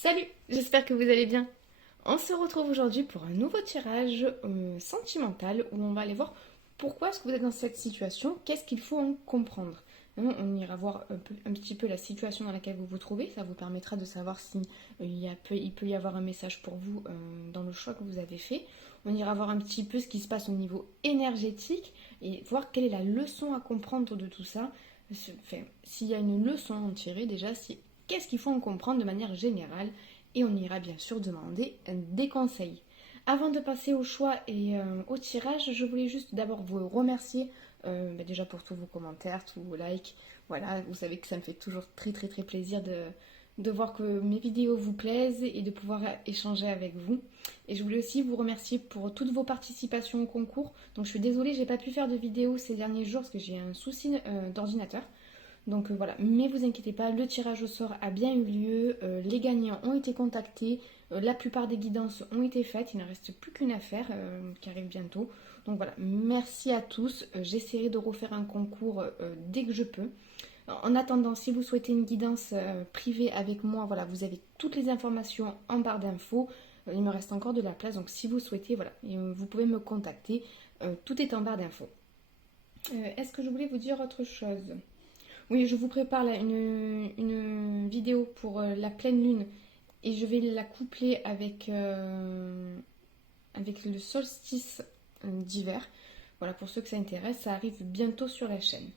Salut, j'espère que vous allez bien. On se retrouve aujourd'hui pour un nouveau tirage sentimental où on va aller voir pourquoi est-ce que vous êtes dans cette situation, qu'est-ce qu'il faut en comprendre. On ira voir un petit peu la situation dans laquelle vous vous trouvez, ça vous permettra de savoir si il peut y avoir un message pour vous dans le choix que vous avez fait. On ira voir un petit peu ce qui se passe au niveau énergétique et voir quelle est la leçon à comprendre de tout ça. Enfin, s'il y a une leçon à en tirer déjà, si qu'est-ce qu'il faut en comprendre de manière générale et on ira bien sûr demander des conseils. Avant de passer au choix et au tirage, je voulais juste d'abord vous remercier déjà pour tous vos commentaires, tous vos likes. Voilà, vous savez que ça me fait toujours très plaisir de voir que mes vidéos vous plaisent et de pouvoir échanger avec vous. Et je voulais aussi vous remercier pour toutes vos participations au concours. Donc je suis désolée, j'ai pas pu faire de vidéo ces derniers jours parce que j'ai un souci d'ordinateur. Donc voilà, mais vous inquiétez pas, le tirage au sort a bien eu lieu, les gagnants ont été contactés, la plupart des guidances ont été faites, il ne reste plus qu'une affaire qui arrive bientôt. Donc voilà, merci à tous, j'essaierai de refaire un concours dès que je peux. En attendant, si vous souhaitez une guidance privée avec moi, voilà, vous avez toutes les informations en barre d'infos. Il me reste encore de la place, donc si vous souhaitez, voilà, vous pouvez me contacter. Tout est en barre d'infos. Est-ce que je voulais vous dire autre chose? Oui, je vous prépare là une vidéo pour la pleine lune et je vais la coupler avec le solstice d'hiver. Voilà, pour ceux que ça intéresse, ça arrive bientôt sur la chaîne.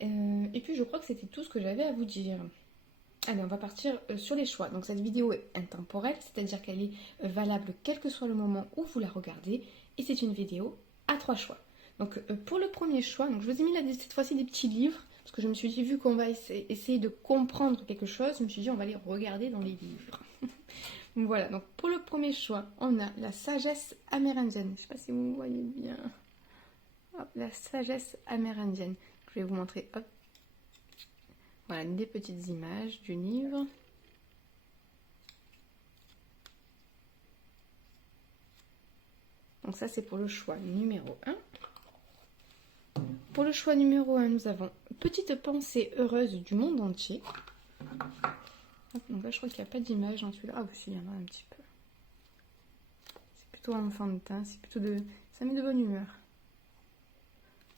Et puis je crois que c'était tout ce que j'avais à vous dire. Allez, on va partir sur les choix. Donc cette vidéo est intemporelle, c'est-à-dire qu'elle est valable quel que soit le moment où vous la regardez. Et c'est une vidéo à 3 choix. Donc pour le premier choix, donc je vous ai mis là cette fois-ci des petits livres, parce que je me suis dit, vu qu'on va essayer de comprendre quelque chose, je me suis dit, on va les regarder dans les livres. Voilà, donc pour le premier choix, on a la sagesse amérindienne. Je ne sais pas si vous voyez bien. Hop, la sagesse amérindienne. Je vais vous montrer, hop. Voilà, des petites images du livre. Donc ça, c'est pour le choix numéro 1. Pour le choix numéro 1, nous avons Petite pensée heureuse du monde entier. Hop, donc là, je crois qu'il n'y a pas d'image dans celui-là. Ah oui, il y en a un petit peu. C'est plutôt enfantin, c'est plutôt de... ça met de bonne humeur.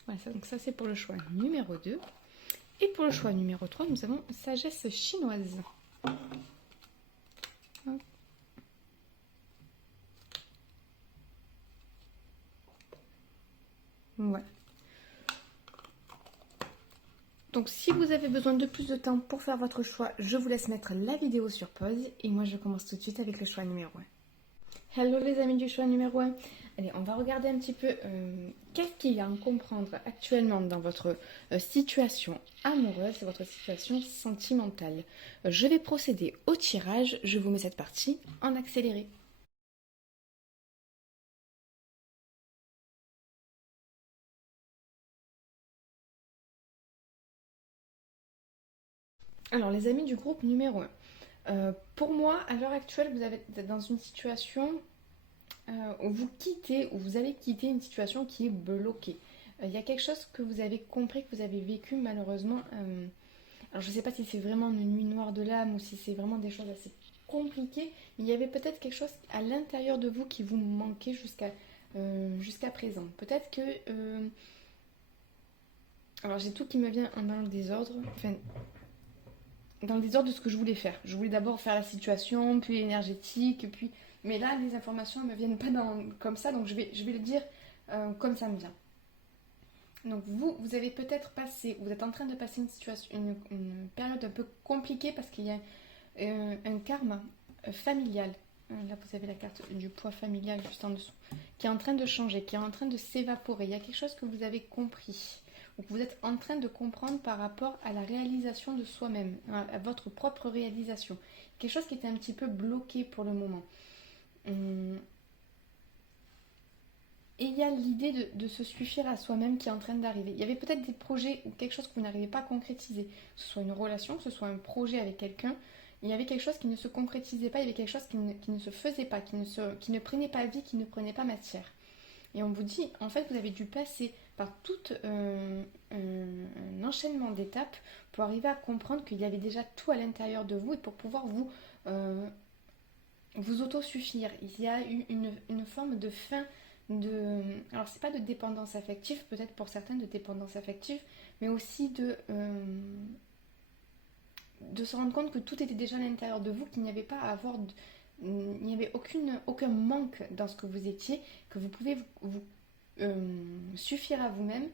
Voilà, donc ça, c'est pour le choix numéro 2. Et pour le choix numéro 3, nous avons Sagesse chinoise. Hop. Voilà. Donc si vous avez besoin de plus de temps pour faire votre choix, je vous laisse mettre la vidéo sur pause et moi je commence tout de suite avec le choix numéro 1. Hello les amis du choix numéro 1. Allez, on va regarder un petit peu qu'est-ce qu'il y a à comprendre actuellement dans votre situation amoureuse et votre situation sentimentale. Je vais procéder au tirage, je vous mets cette partie en accéléré. Alors les amis du groupe numéro 1, pour moi à l'heure actuelle vous êtes dans une situation où vous quittez, où vous allez quitter une situation qui est bloquée. Il y a quelque chose que vous avez compris, que vous avez vécu malheureusement. Alors je ne sais pas si c'est vraiment une nuit noire de l'âme ou si c'est vraiment des choses assez compliquées, mais il y avait peut-être quelque chose à l'intérieur de vous qui vous manquait jusqu'à présent. Peut-être que... alors j'ai tout qui me vient dans le désordre, enfin dans le désordre de ce que je voulais faire. Je voulais d'abord faire la situation, puis énergétique, puis... Mais là, les informations ne me viennent pas comme ça, donc je vais le dire comme ça me vient. Donc vous avez peut-être passé, vous êtes en train de passer une période un peu compliquée parce qu'il y a un karma familial. Là, vous avez la carte du poids familial juste en dessous, qui est en train de changer, qui est en train de s'évaporer. Il y a quelque chose que vous avez compris, ou que vous êtes en train de comprendre par rapport à la réalisation de soi-même, à votre propre réalisation. Quelque chose qui était un petit peu bloqué pour le moment. Et il y a l'idée de se suffire à soi-même qui est en train d'arriver. Il y avait peut-être des projets ou quelque chose que vous n'arrivez pas à concrétiser, que ce soit une relation, que ce soit un projet avec quelqu'un. Il y avait quelque chose qui ne se concrétisait pas, il y avait quelque chose qui ne se faisait pas, qui ne prenait pas vie, qui ne prenait pas matière. Et on vous dit, en fait, vous avez dû passer par tout un enchaînement d'étapes pour arriver à comprendre qu'il y avait déjà tout à l'intérieur de vous et pour pouvoir vous vous autosuffire. Il y a eu une forme de fin de... Alors c'est pas de dépendance affective, peut-être pour certains de dépendance affective, mais aussi de se rendre compte que tout était déjà à l'intérieur de vous, qu'il n'y avait pas à avoir... il n'y avait aucun manque dans ce que vous étiez, que vous pouvez suffire à vous-même.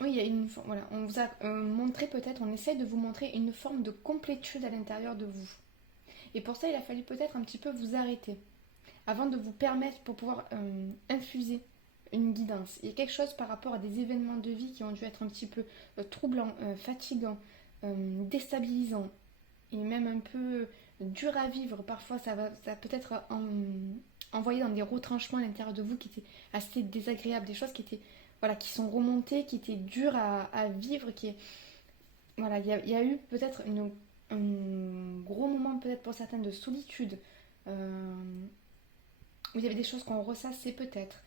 Oui, il y a voilà, on vous a montré peut-être, on essaie de vous montrer une forme de complétude à l'intérieur de vous. Et pour ça, il a fallu peut-être un petit peu vous arrêter avant de vous permettre pour pouvoir infuser une guidance. Il y a quelque chose par rapport à des événements de vie qui ont dû être un petit peu troublants, fatigants, déstabilisants et même un peu dur à vivre. Parfois, ça peut être envoyé dans des retranchements à l'intérieur de vous qui étaient assez désagréables, des choses qui étaient voilà, qui sont remontées, qui étaient dures à vivre, voilà, il y a eu peut-être un gros moment peut-être pour certains de solitude, où il y avait des choses qu'on ressassait peut-être.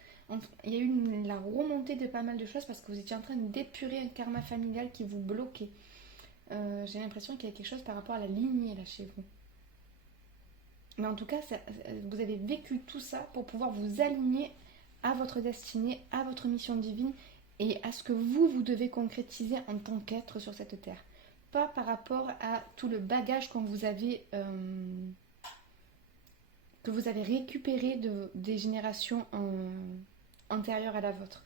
Il y a eu la remontée de pas mal de choses parce que vous étiez en train d'épurer un karma familial qui vous bloquait. J'ai l'impression qu'il y a quelque chose par rapport à la lignée là chez vous. Mais en tout cas, vous avez vécu tout ça pour pouvoir vous aligner à votre destinée, à votre mission divine et à ce que vous devez concrétiser en tant qu'être sur cette terre. Pas par rapport à tout le bagage que vous avez récupéré des générations antérieures à la vôtre.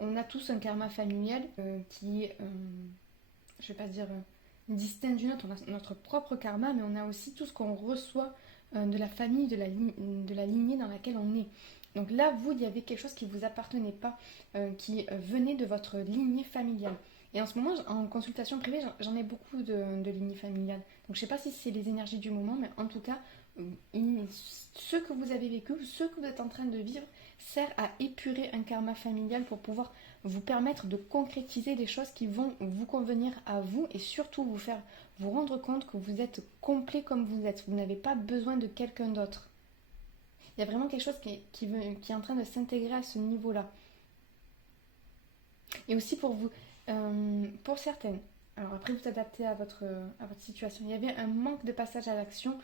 On a tous un karma familial qui est, je ne vais pas dire distinct du nôtre, on a notre propre karma, mais on a aussi tout ce qu'on reçoit de la famille, de la lignée dans laquelle on est. Donc là, vous, il y avait quelque chose qui ne vous appartenait pas, qui venait de votre lignée familiale. Et en ce moment, en consultation privée, j'en ai beaucoup de lignées familiales. Donc je ne sais pas si c'est les énergies du moment, mais en tout cas, ce que vous avez vécu, ce que vous êtes en train de vivre, sert à épurer un karma familial pour pouvoir vous permettre de concrétiser des choses qui vont vous convenir à vous et surtout vous faire vous rendre compte que vous êtes complet comme vous êtes. Vous n'avez pas besoin de quelqu'un d'autre. Il y a vraiment quelque chose qui est en train de s'intégrer à ce niveau-là. Et aussi pour certaines, alors après vous adaptez à votre situation, il y avait un manque de passage à l'action,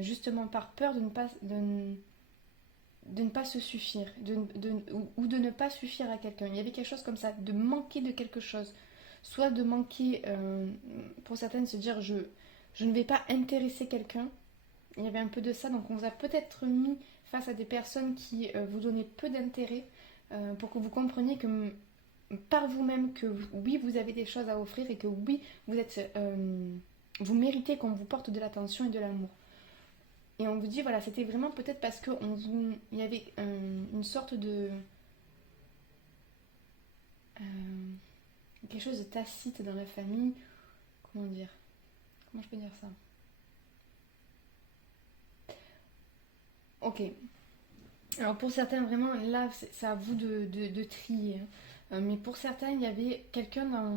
justement par peur de ne pas se suffire, ou de ne pas suffire à quelqu'un. Il y avait quelque chose comme ça, de manquer de quelque chose. Soit de manquer, pour certaines, se dire je ne vais pas intéresser quelqu'un. Il y avait un peu de ça, donc on vous a peut-être mis face à des personnes qui vous donnaient peu d'intérêt pour que vous compreniez que par vous-même que oui, vous avez des choses à offrir et que oui, vous méritez qu'on vous porte de l'attention et de l'amour. Et on vous dit, voilà, c'était vraiment peut-être parce qu'il y avait une sorte de... quelque chose de tacite dans la famille. Comment dire? Comment je peux dire ça? Ok. Alors pour certains, vraiment, là, c'est à vous de trier. Mais pour certains, il y avait quelqu'un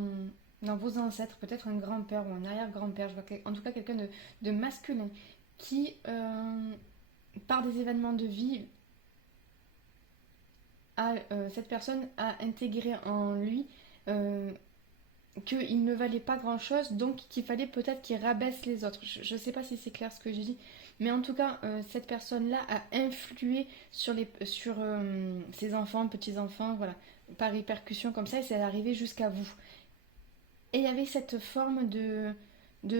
dans vos ancêtres, peut-être un grand-père ou un arrière-grand-père, je vois en tout cas quelqu'un de masculin, qui, par des événements de vie, cette personne a intégré en lui qu'il ne valait pas grand-chose, donc qu'il fallait peut-être qu'il rabaisse les autres. Je ne sais pas si c'est clair ce que je dis, mais en tout cas, cette personne-là a influé sur ses enfants, petits-enfants, voilà, par répercussion comme ça, et c'est arrivé jusqu'à vous. Et il y avait cette forme de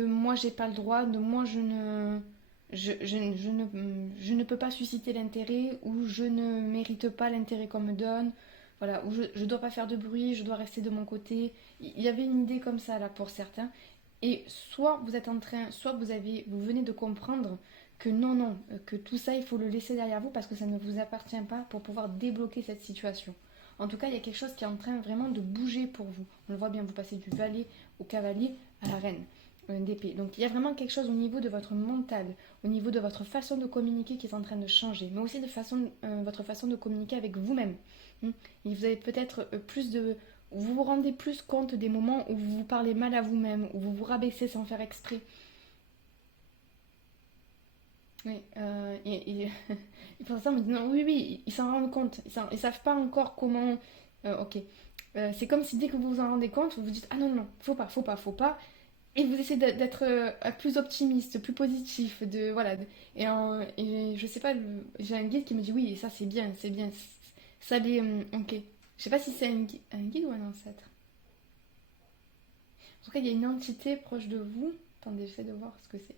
moi j'ai pas le droit, de moi je ne peux pas susciter l'intérêt, ou je ne mérite pas l'intérêt qu'on me donne, voilà, ou je dois pas faire de bruit, je dois rester de mon côté. Il y avait une idée comme ça là pour certains. Et soit vous êtes en train, soit vous venez de comprendre que non, que tout ça il faut le laisser derrière vous parce que ça ne vous appartient pas pour pouvoir débloquer cette situation. En tout cas, il y a quelque chose qui est en train vraiment de bouger pour vous. On le voit bien, vous passez du valet au cavalier à la reine d'épée. Donc il y a vraiment quelque chose au niveau de votre mental, au niveau de votre façon de communiquer qui est en train de changer, mais aussi de votre façon de communiquer avec vous-même. Et vous avez peut-être plus de... Vous vous rendez plus compte des moments où vous vous parlez mal à vous-même, où vous vous rabaissez sans faire exprès. Oui, et pour ça, on me dit non, oui, ils s'en rendent compte. Ils savent pas encore comment. Ok. C'est comme si dès que vous vous en rendez compte, vous vous dites ah non, faut pas. Et vous essayez d'être plus optimiste, plus positif, de voilà. Et je sais pas, j'ai un guide qui me dit oui, et ça c'est bien, c'est bien. Ça les, ok. Je sais pas si c'est un guide ou un ancêtre. En tout cas, il y a une entité proche de vous. Attendez, j'essaie de voir ce que c'est.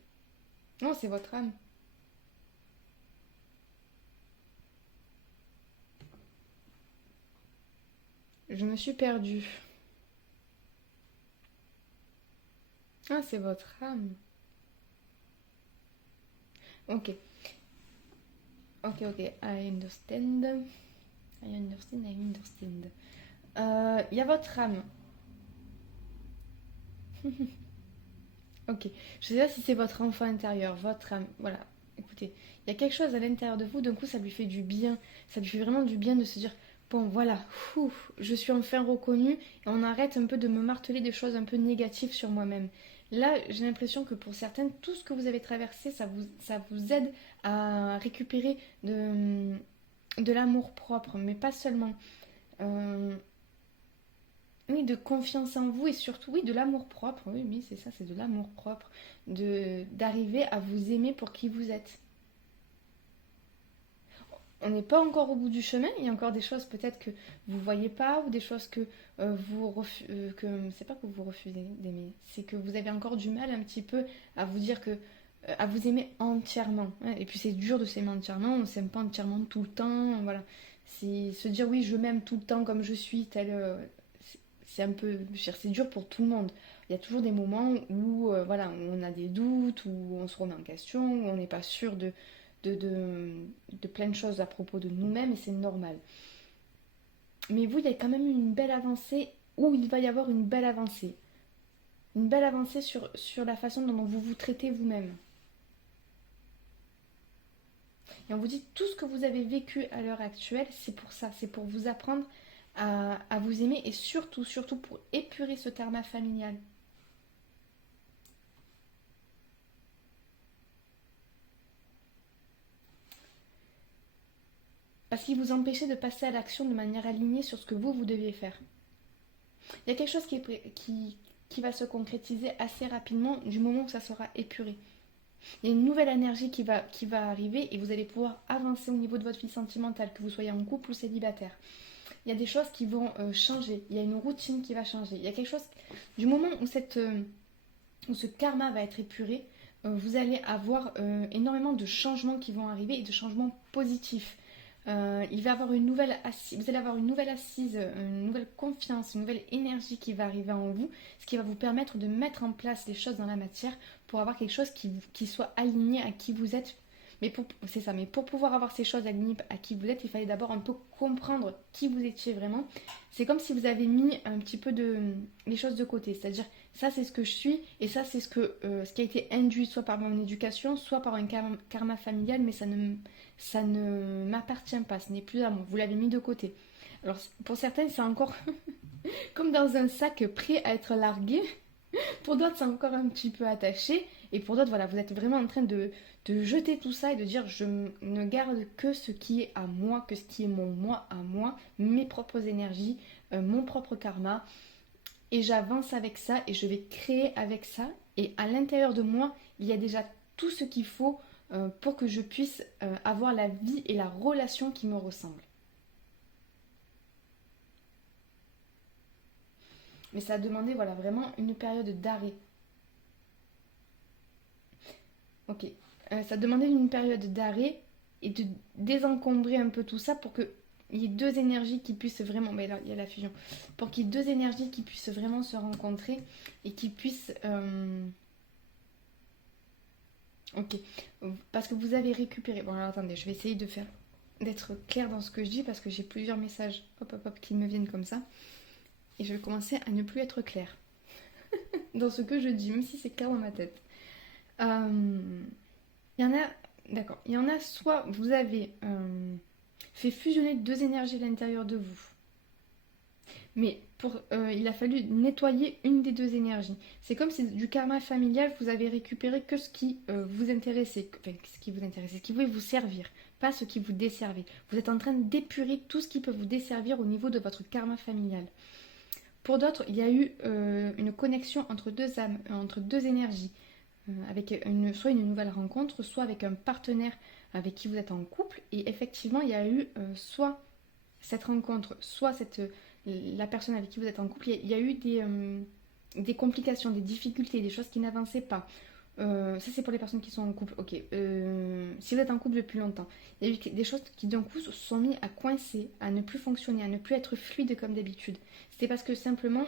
Non, c'est votre âme. Je me suis perdue. Ah, c'est votre âme. Ok, ok. I understand. I understand, I understand. Il y a votre âme. Ok. Je sais pas si c'est votre enfant intérieur, votre âme. Voilà. Écoutez, il y a quelque chose à l'intérieur de vous, d'un coup ça lui fait du bien. Ça lui fait vraiment du bien de se dire, bon voilà, je suis enfin reconnue et on arrête un peu de me marteler des choses un peu négatives sur moi-même. Là, j'ai l'impression que pour certaines, tout ce que vous avez traversé, ça vous aide à récupérer de l'amour propre, mais pas seulement. Euh, oui, de confiance en vous et surtout, oui, de l'amour propre. Oui, oui, c'est ça, c'est de l'amour propre. D'arriver à vous aimer pour qui vous êtes. On n'est pas encore au bout du chemin, il y a encore des choses peut-être que vous voyez pas ou des choses que que c'est pas que vous refusez d'aimer, c'est que vous avez encore du mal un petit peu à vous dire que à vous aimer entièrement. Ouais. Et puis c'est dur de s'aimer entièrement, on s'aime pas entièrement tout le temps, voilà. C'est se dire oui, je m'aime tout le temps comme je suis, tel c'est un peu c'est dur pour tout le monde. Il y a toujours des moments où voilà, on a des doutes, où on se remet en question, où on n'est pas sûr de, de, de plein de choses à propos de nous-mêmes et c'est normal. Mais vous, il y a quand même une belle avancée, ou il va y avoir une belle avancée. Une belle avancée sur la façon dont vous vous traitez vous-même. Et on vous dit tout ce que vous avez vécu à l'heure actuelle, c'est pour ça, c'est pour vous apprendre à vous aimer et surtout pour épurer ce karma familial. Parce qu'il vous empêchait de passer à l'action de manière alignée sur ce que vous deviez faire. Il y a quelque chose qui va se concrétiser assez rapidement du moment où ça sera épuré. Il y a une nouvelle énergie qui va arriver et vous allez pouvoir avancer au niveau de votre vie sentimentale, que vous soyez en couple ou célibataire. Il y a des choses qui vont changer, il y a une routine qui va changer. Il y a quelque chose, du moment où ce karma va être épuré, vous allez avoir énormément de changements qui vont arriver et de changements positifs. Il va avoir une nouvelle assise, vous allez avoir une nouvelle assise, une nouvelle confiance, une nouvelle énergie qui va arriver en vous, ce qui va vous permettre de mettre en place les choses dans la matière pour avoir quelque chose qui soit aligné à qui vous êtes. C'est ça, mais pour pouvoir avoir ces choses alignées à qui vous êtes, il fallait d'abord un peu comprendre qui vous étiez vraiment. C'est comme si vous avez mis un petit peu les choses de côté, c'est-à-dire ça c'est ce que je suis et ça c'est ce qui a été induit soit par mon éducation, soit par un karma familial, mais ça ne m'appartient pas, ce n'est plus à moi. Vous l'avez mis de côté. Alors pour certaines, c'est encore comme dans un sac prêt à être largué. Pour d'autres, c'est encore un petit peu attaché. Et pour d'autres, voilà, vous êtes vraiment en train de jeter tout ça et de dire je ne garde que ce qui est à moi, que ce qui est mon moi à moi, mes propres énergies, mon propre karma. Et j'avance avec ça et je vais créer avec ça. Et à l'intérieur de moi, il y a déjà tout ce qu'il faut pour que je puisse avoir la vie et la relation qui me ressemblent. Mais ça a demandé voilà, vraiment une période d'arrêt. Ok. Ça a demandé une période d'arrêt et de désencombrer un peu tout ça pour qu'il y ait deux énergies qui puissent vraiment. Mais là, il y a la fusion. Pour qu'il y ait deux énergies qui puissent vraiment se rencontrer et qui puissent. Ok. Parce que vous avez récupéré. Bon, alors attendez, je vais essayer d'être claire dans ce que je dis parce que j'ai plusieurs messages qui me viennent comme ça. Et je vais commencer à ne plus être claire dans ce que je dis, même si c'est clair dans ma tête. Il y en a, d'accord, il y en a soit vous avez fait fusionner deux énergies à l'intérieur de vous, mais il a fallu nettoyer une des deux énergies. C'est comme si du karma familial, vous avez récupéré que ce qui vous intéressait, enfin, ce qui pouvait vous servir, pas ce qui vous desservait. Vous êtes en train d'épurer tout ce qui peut vous desservir au niveau de votre karma familial. Pour d'autres, il y a eu une connexion entre deux âmes, entre deux énergies, avec soit une nouvelle rencontre, soit avec un partenaire avec qui vous êtes en couple. Et effectivement, il y a eu soit cette rencontre, soit la personne avec qui vous êtes en couple, il y a eu des complications, des difficultés, des choses qui n'avançaient pas. Ça, c'est pour les personnes qui sont en couple. Ok. Si vous êtes en couple depuis longtemps, il y a eu des choses qui d'un coup se sont mis à coincer, à ne plus fonctionner, à ne plus être fluide comme d'habitude. C'était parce que simplement,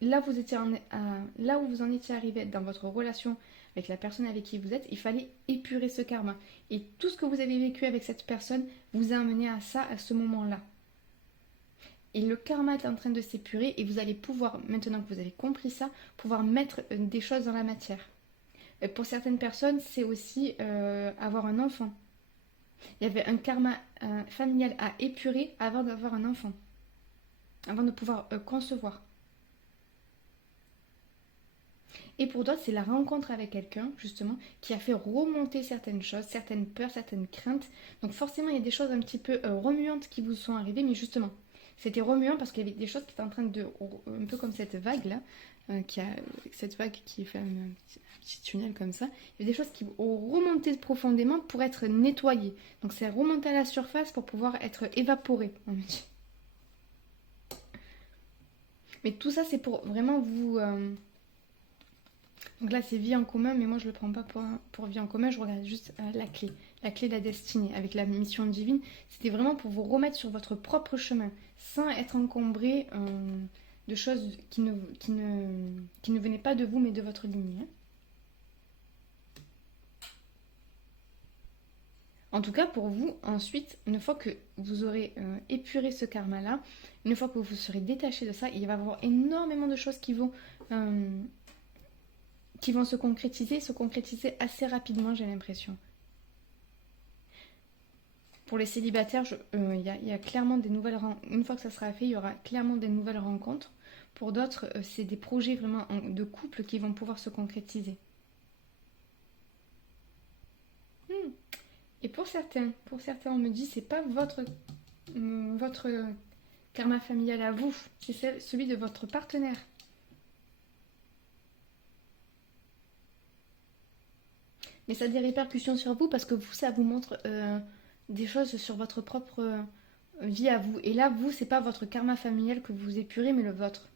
là où vous en étiez arrivé dans votre relation avec la personne avec qui vous êtes, il fallait épurer ce karma. Et tout ce que vous avez vécu avec cette personne vous a amené à ça, à ce moment-là. Et le karma est en train de s'épurer et vous allez pouvoir, maintenant que vous avez compris ça, pouvoir mettre des choses dans la matière. Pour certaines personnes, c'est aussi avoir un enfant. Il y avait un karma familial à épurer avant d'avoir un enfant, avant de pouvoir concevoir. Et pour d'autres, c'est la rencontre avec quelqu'un, justement, qui a fait remonter certaines choses, certaines peurs, certaines craintes. Donc forcément, il y a des choses un petit peu remuantes qui vous sont arrivées, mais justement, c'était remuant parce qu'il y avait des choses qui étaient en train de... Un peu comme cette vague-là, cette vague qui fait un petit tunnel comme ça. Il y avait des choses qui ont remonté profondément pour être nettoyées. Donc c'est remonté à la surface pour pouvoir être évaporé, on dit. Mais tout ça, c'est pour vraiment vous... Donc là, c'est vie en commun, mais moi, je ne le prends pas pour vie en commun. Je regarde juste la clé de la destinée, avec la mission divine. C'était vraiment pour vous remettre sur votre propre chemin, sans être encombré de choses qui ne venaient pas de vous, mais de votre lignée. En tout cas, pour vous, ensuite, une fois que vous aurez épuré ce karma-là, une fois que vous serez détaché de ça, il va y avoir énormément de choses qui vont se concrétiser assez rapidement, j'ai l'impression. Pour les célibataires, il y a clairement des nouvelles rencontres. Une fois que ça sera fait, il y aura clairement des nouvelles rencontres. Pour d'autres, c'est des projets vraiment de couple qui vont pouvoir se concrétiser. Et pour certains, on me dit, c'est pas votre karma familial à vous, c'est celui de votre partenaire. Mais ça a des répercussions sur vous parce que vous, ça vous montre des choses sur votre propre vie à vous. Et là, vous, c'est pas votre karma familial que vous épurez, mais le vôtre.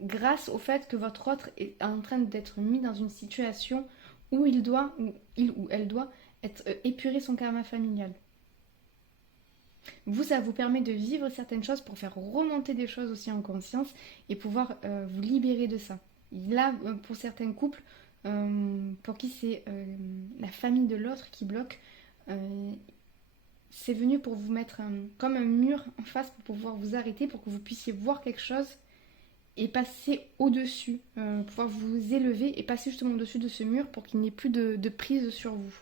Grâce au fait que votre autre est en train d'être mis dans une situation où il ou elle doit être épurer son karma familial. Vous, ça vous permet de vivre certaines choses pour faire remonter des choses aussi en conscience et pouvoir vous libérer de ça. Là, pour certains couples, pour qui c'est la famille de l'autre qui bloque, c'est venu pour vous mettre comme un mur en face pour pouvoir vous arrêter, pour que vous puissiez voir quelque chose et passer au-dessus, pouvoir vous élever et passer justement au-dessus de ce mur pour qu'il n'y ait plus de prise sur vous.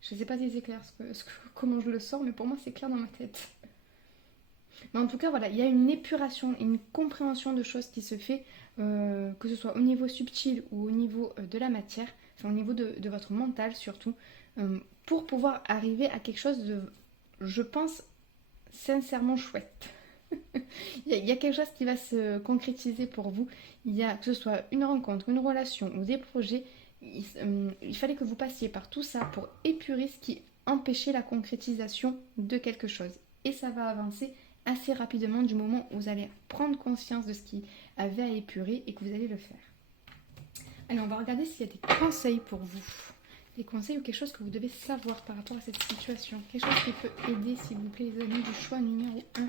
Je ne sais pas si c'est clair comment je le sors, mais pour moi c'est clair dans ma tête. Mais en tout cas, voilà, il y a une épuration, une compréhension de choses qui se fait, que ce soit au niveau subtil ou au niveau de la matière, enfin au niveau de votre mental surtout, pour pouvoir arriver à quelque chose de, je pense, sincèrement chouette. Il y a quelque chose qui va se concrétiser pour vous. Il y a, que ce soit une rencontre, une relation ou des projets, il fallait que vous passiez par tout ça pour épurer ce qui empêchait la concrétisation de quelque chose. Et ça va avancer assez rapidement du moment où vous allez prendre conscience de ce qui avait à épurer et que vous allez le faire. Allez, on va regarder s'il y a des conseils pour vous. Des conseils ou quelque chose que vous devez savoir par rapport à cette situation. Quelque chose qui peut aider, s'il vous plaît, les amis, du choix numéro 1.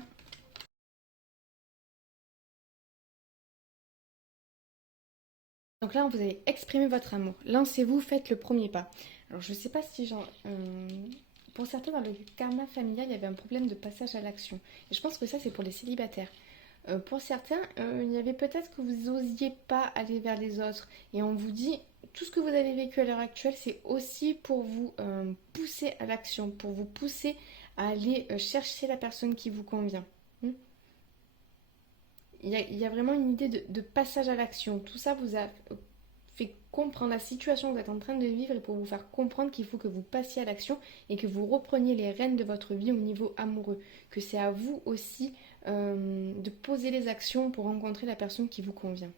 Donc là, vous allez exprimer votre amour. Lancez-vous, faites le premier pas. Alors, je ne sais pas si pour certains, dans le karma familial, il y avait un problème de passage à l'action. Et je pense que ça, c'est pour les célibataires. Pour certains, il y avait peut-être que vous n'osiez pas aller vers les autres. Et on vous dit, tout ce que vous avez vécu à l'heure actuelle, c'est aussi pour vous pousser à l'action, pour vous pousser à aller chercher la personne qui vous convient. Il y a vraiment une idée de passage à l'action. Tout ça vous a fait comprendre la situation que vous êtes en train de vivre et pour vous faire comprendre qu'il faut que vous passiez à l'action et que vous repreniez les rênes de votre vie au niveau amoureux. Que c'est à vous aussi de poser les actions pour rencontrer la personne qui vous convient.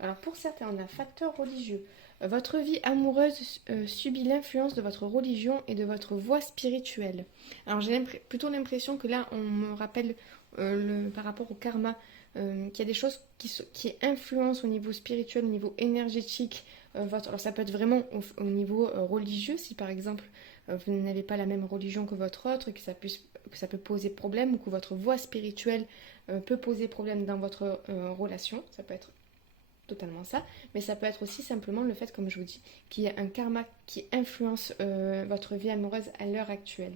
Alors pour certains, on a facteur religieux. Votre vie amoureuse subit l'influence de votre religion et de votre voie spirituelle. Alors j'ai plutôt l'impression que là, on me rappelle par rapport au karma, qu'il y a des choses qui influencent au niveau spirituel, au niveau énergétique. Alors ça peut être vraiment au niveau religieux, si par exemple vous n'avez pas la même religion que votre autre, que ça peut poser problème, ou que votre voie spirituelle peut poser problème dans votre relation. Ça peut être totalement ça, mais ça peut être aussi simplement le fait, comme je vous dis, qu'il y a un karma qui influence votre vie amoureuse à l'heure actuelle.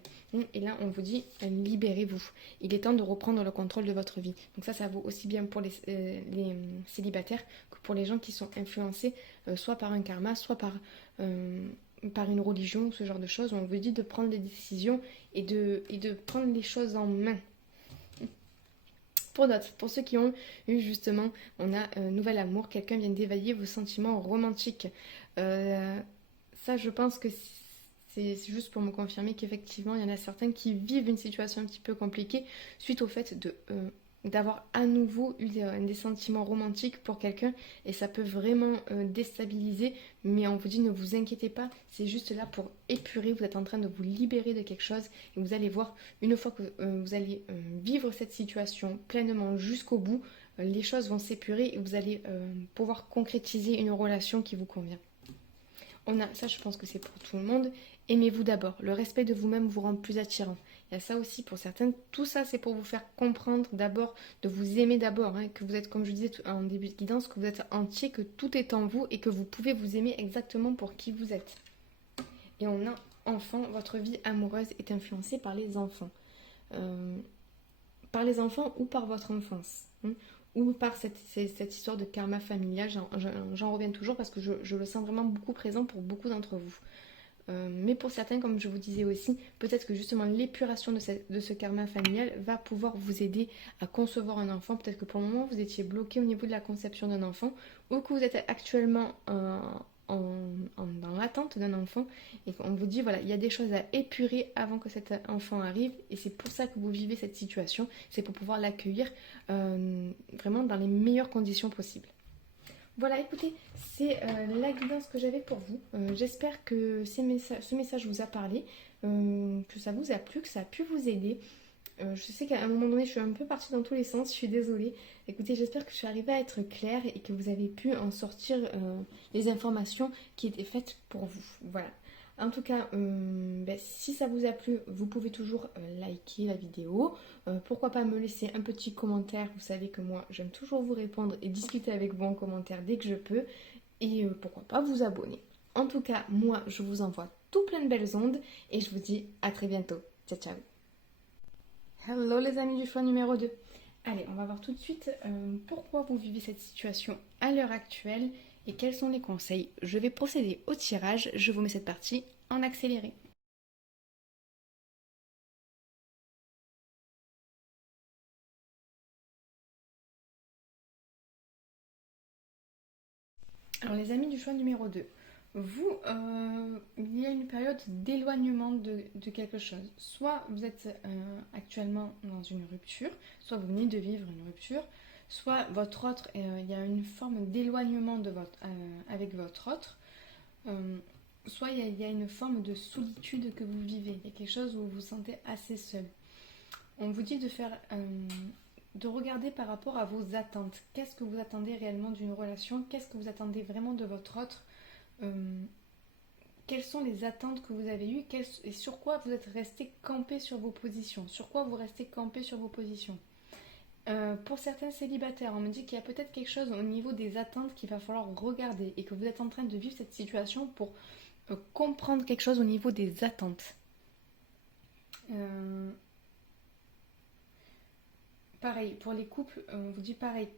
Et là, on vous dit, libérez-vous. Il est temps de reprendre le contrôle de votre vie. Donc ça vaut aussi bien pour les célibataires que pour les gens qui sont influencés soit par un karma, soit par une religion, ce genre de choses. On vous dit de prendre des décisions et de prendre les choses en main. Pour d'autres, pour ceux qui ont eu justement, on a un nouvel amour, quelqu'un vient d'éveiller vos sentiments romantiques. Ça, je pense que c'est juste pour me confirmer qu'effectivement, il y en a certains qui vivent une situation un petit peu compliquée suite au fait d'avoir à nouveau eu des sentiments romantiques pour quelqu'un, et ça peut vraiment déstabiliser, mais on vous dit ne vous inquiétez pas, c'est juste là pour épurer, vous êtes en train de vous libérer de quelque chose, et vous allez voir, une fois que vous allez vivre cette situation pleinement jusqu'au bout, les choses vont s'épurer et vous allez pouvoir concrétiser une relation qui vous convient. Ça, je pense que c'est pour tout le monde. Aimez-vous d'abord. Le respect de vous-même vous rend plus attirant. Il y a ça aussi pour certaines. Tout ça, c'est pour vous faire comprendre d'abord, de vous aimer d'abord. Que vous êtes, comme je disais en début de guidance, que vous êtes entier, que tout est en vous et que vous pouvez vous aimer exactement pour qui vous êtes. Et on a enfant, votre vie amoureuse est influencée par les enfants. Par les enfants ou par votre enfance. Ou par cette histoire de karma familial. J'en reviens toujours parce que je le sens vraiment beaucoup présent pour beaucoup d'entre vous. Mais pour certains, comme je vous disais aussi, peut-être que justement l'épuration de ce karma familial va pouvoir vous aider à concevoir un enfant. Peut-être que pour le moment, vous étiez bloqué au niveau de la conception d'un enfant, ou que vous êtes actuellement dans l'attente d'un enfant, et qu'on vous dit, voilà, il y a des choses à épurer avant que cet enfant arrive, et c'est pour ça que vous vivez cette situation, c'est pour pouvoir l'accueillir vraiment dans les meilleures conditions possibles. Voilà, écoutez, c'est la guidance que j'avais pour vous. J'espère que ce message vous a parlé, que ça vous a plu, que ça a pu vous aider. Je sais qu'à un moment donné, je suis un peu partie dans tous les sens, je suis désolée. Écoutez, j'espère que je suis arrivée à être claire et que vous avez pu en sortir les informations qui étaient faites pour vous. Voilà. En tout cas, si ça vous a plu, vous pouvez toujours liker la vidéo. Pourquoi pas me laisser un petit commentaire. Vous savez que moi, j'aime toujours vous répondre et discuter avec vous en commentaire dès que je peux. Et pourquoi pas vous abonner. En tout cas, moi, je vous envoie tout plein de belles ondes et je vous dis à très bientôt. Ciao, ciao. Hello les amis du choix numéro 2. Allez, on va voir tout de suite pourquoi vous vivez cette situation à l'heure actuelle et quels sont les conseils. Je vais procéder au tirage, je vous mets cette partie en accéléré. Alors les amis du choix numéro 2, vous, il y a une période d'éloignement de quelque chose. Soit vous êtes actuellement dans une rupture, soit vous venez de vivre une rupture, soit votre autre, il y a une forme d'éloignement avec votre autre, soit il y a une forme de solitude que vous vivez, il y a quelque chose où vous vous sentez assez seul. On vous dit de regarder par rapport à vos attentes. Qu'est-ce que vous attendez réellement d'une relation? Qu'est-ce que vous attendez vraiment de votre autre? Quelles sont les attentes que vous avez eues et sur quoi vous êtes resté campé sur vos positions? Sur quoi vous restez campé sur vos positions? Pour certains célibataires, on me dit qu'il y a peut-être quelque chose au niveau des attentes qu'il va falloir regarder et que vous êtes en train de vivre cette situation pour comprendre quelque chose au niveau des attentes. Pareil, pour les couples, on vous dit pareil.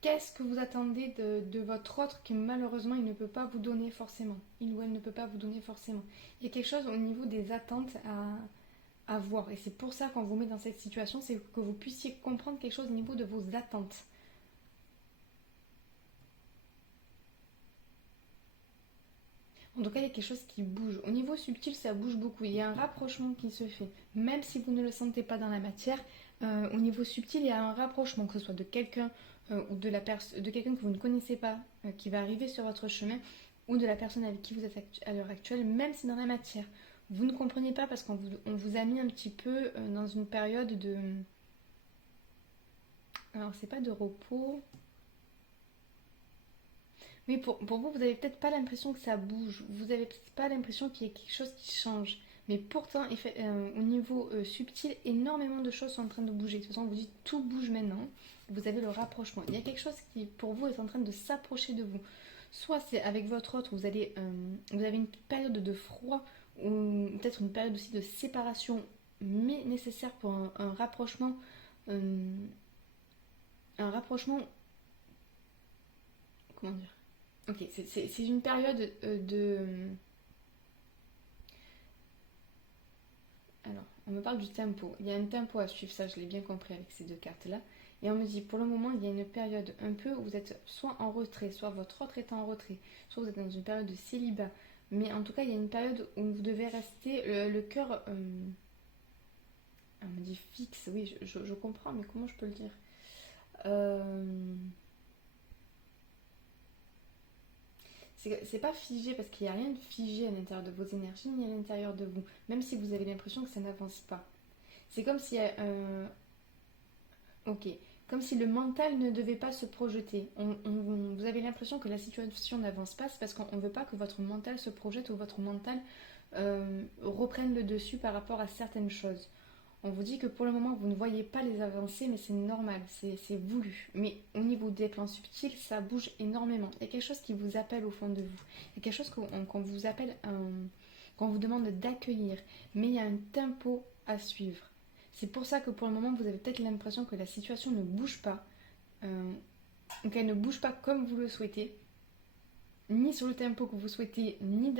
Qu'est-ce que vous attendez de votre autre que malheureusement il ne peut pas vous donner forcément? Il ou elle ne peut pas vous donner forcément. Il y a quelque chose au niveau des attentes à voir. Et c'est pour ça qu'on vous met dans cette situation, c'est que vous puissiez comprendre quelque chose au niveau de vos attentes. En tout cas, il y a quelque chose qui bouge. Au niveau subtil, ça bouge beaucoup. Il y a un rapprochement qui se fait. Même si vous ne le sentez pas dans la matière, Au niveau subtil, il y a un rapprochement, que ce soit de quelqu'un ou de quelqu'un que vous ne connaissez pas, qui va arriver sur votre chemin, ou de la personne avec qui vous êtes à l'heure actuelle, même si dans la matière, vous ne comprenez pas parce on vous a mis un petit peu dans une période de... Alors, c'est pas de repos. Oui, pour vous, vous n'avez peut-être pas l'impression que ça bouge. Vous n'avez peut-être pas l'impression qu'il y ait quelque chose qui change. Mais pourtant, au niveau subtil, énormément de choses sont en train de bouger. De toute façon, vous dites tout bouge maintenant. Vous avez le rapprochement. Il y a quelque chose qui, pour vous, est en train de s'approcher de vous. Soit c'est avec votre autre, vous avez une période de froid ou peut-être une période aussi de séparation, mais nécessaire pour euh, un rapprochement, comment dire? Ok, c'est une période de... Alors, on me parle du tempo. Il y a un tempo à suivre, ça je l'ai bien compris avec ces deux cartes-là. Et on me dit, pour le moment, il y a une période un peu où vous êtes soit en retrait, soit votre autre est en retrait, soit vous êtes dans une période de célibat. Mais en tout cas, il y a une période où vous devez rester le cœur... on me dit fixe, oui, je comprends, mais comment je peux le dire? Euh, c'est pas figé parce qu'il n'y a rien de figé à l'intérieur de vos énergies ni à l'intérieur de vous, même si vous avez l'impression que ça n'avance pas. C'est comme si ok, comme si le mental ne devait pas se projeter. Vous avez l'impression que la situation n'avance pas, c'est parce qu'on ne veut pas que votre mental se projette ou votre mental reprenne le dessus par rapport à certaines choses. On vous dit que pour le moment, vous ne voyez pas les avancées, mais c'est normal, c'est voulu. Mais au niveau des plans subtils, ça bouge énormément. Il y a quelque chose qui vous appelle au fond de vous. Il y a quelque chose qu'on vous appelle, qu'on vous demande d'accueillir. Mais il y a un tempo à suivre. C'est pour ça que pour le moment, vous avez peut-être l'impression que la situation ne bouge pas, euh, ou qu'elle ne bouge pas comme vous le souhaitez, ni sur le tempo que vous souhaitez, ni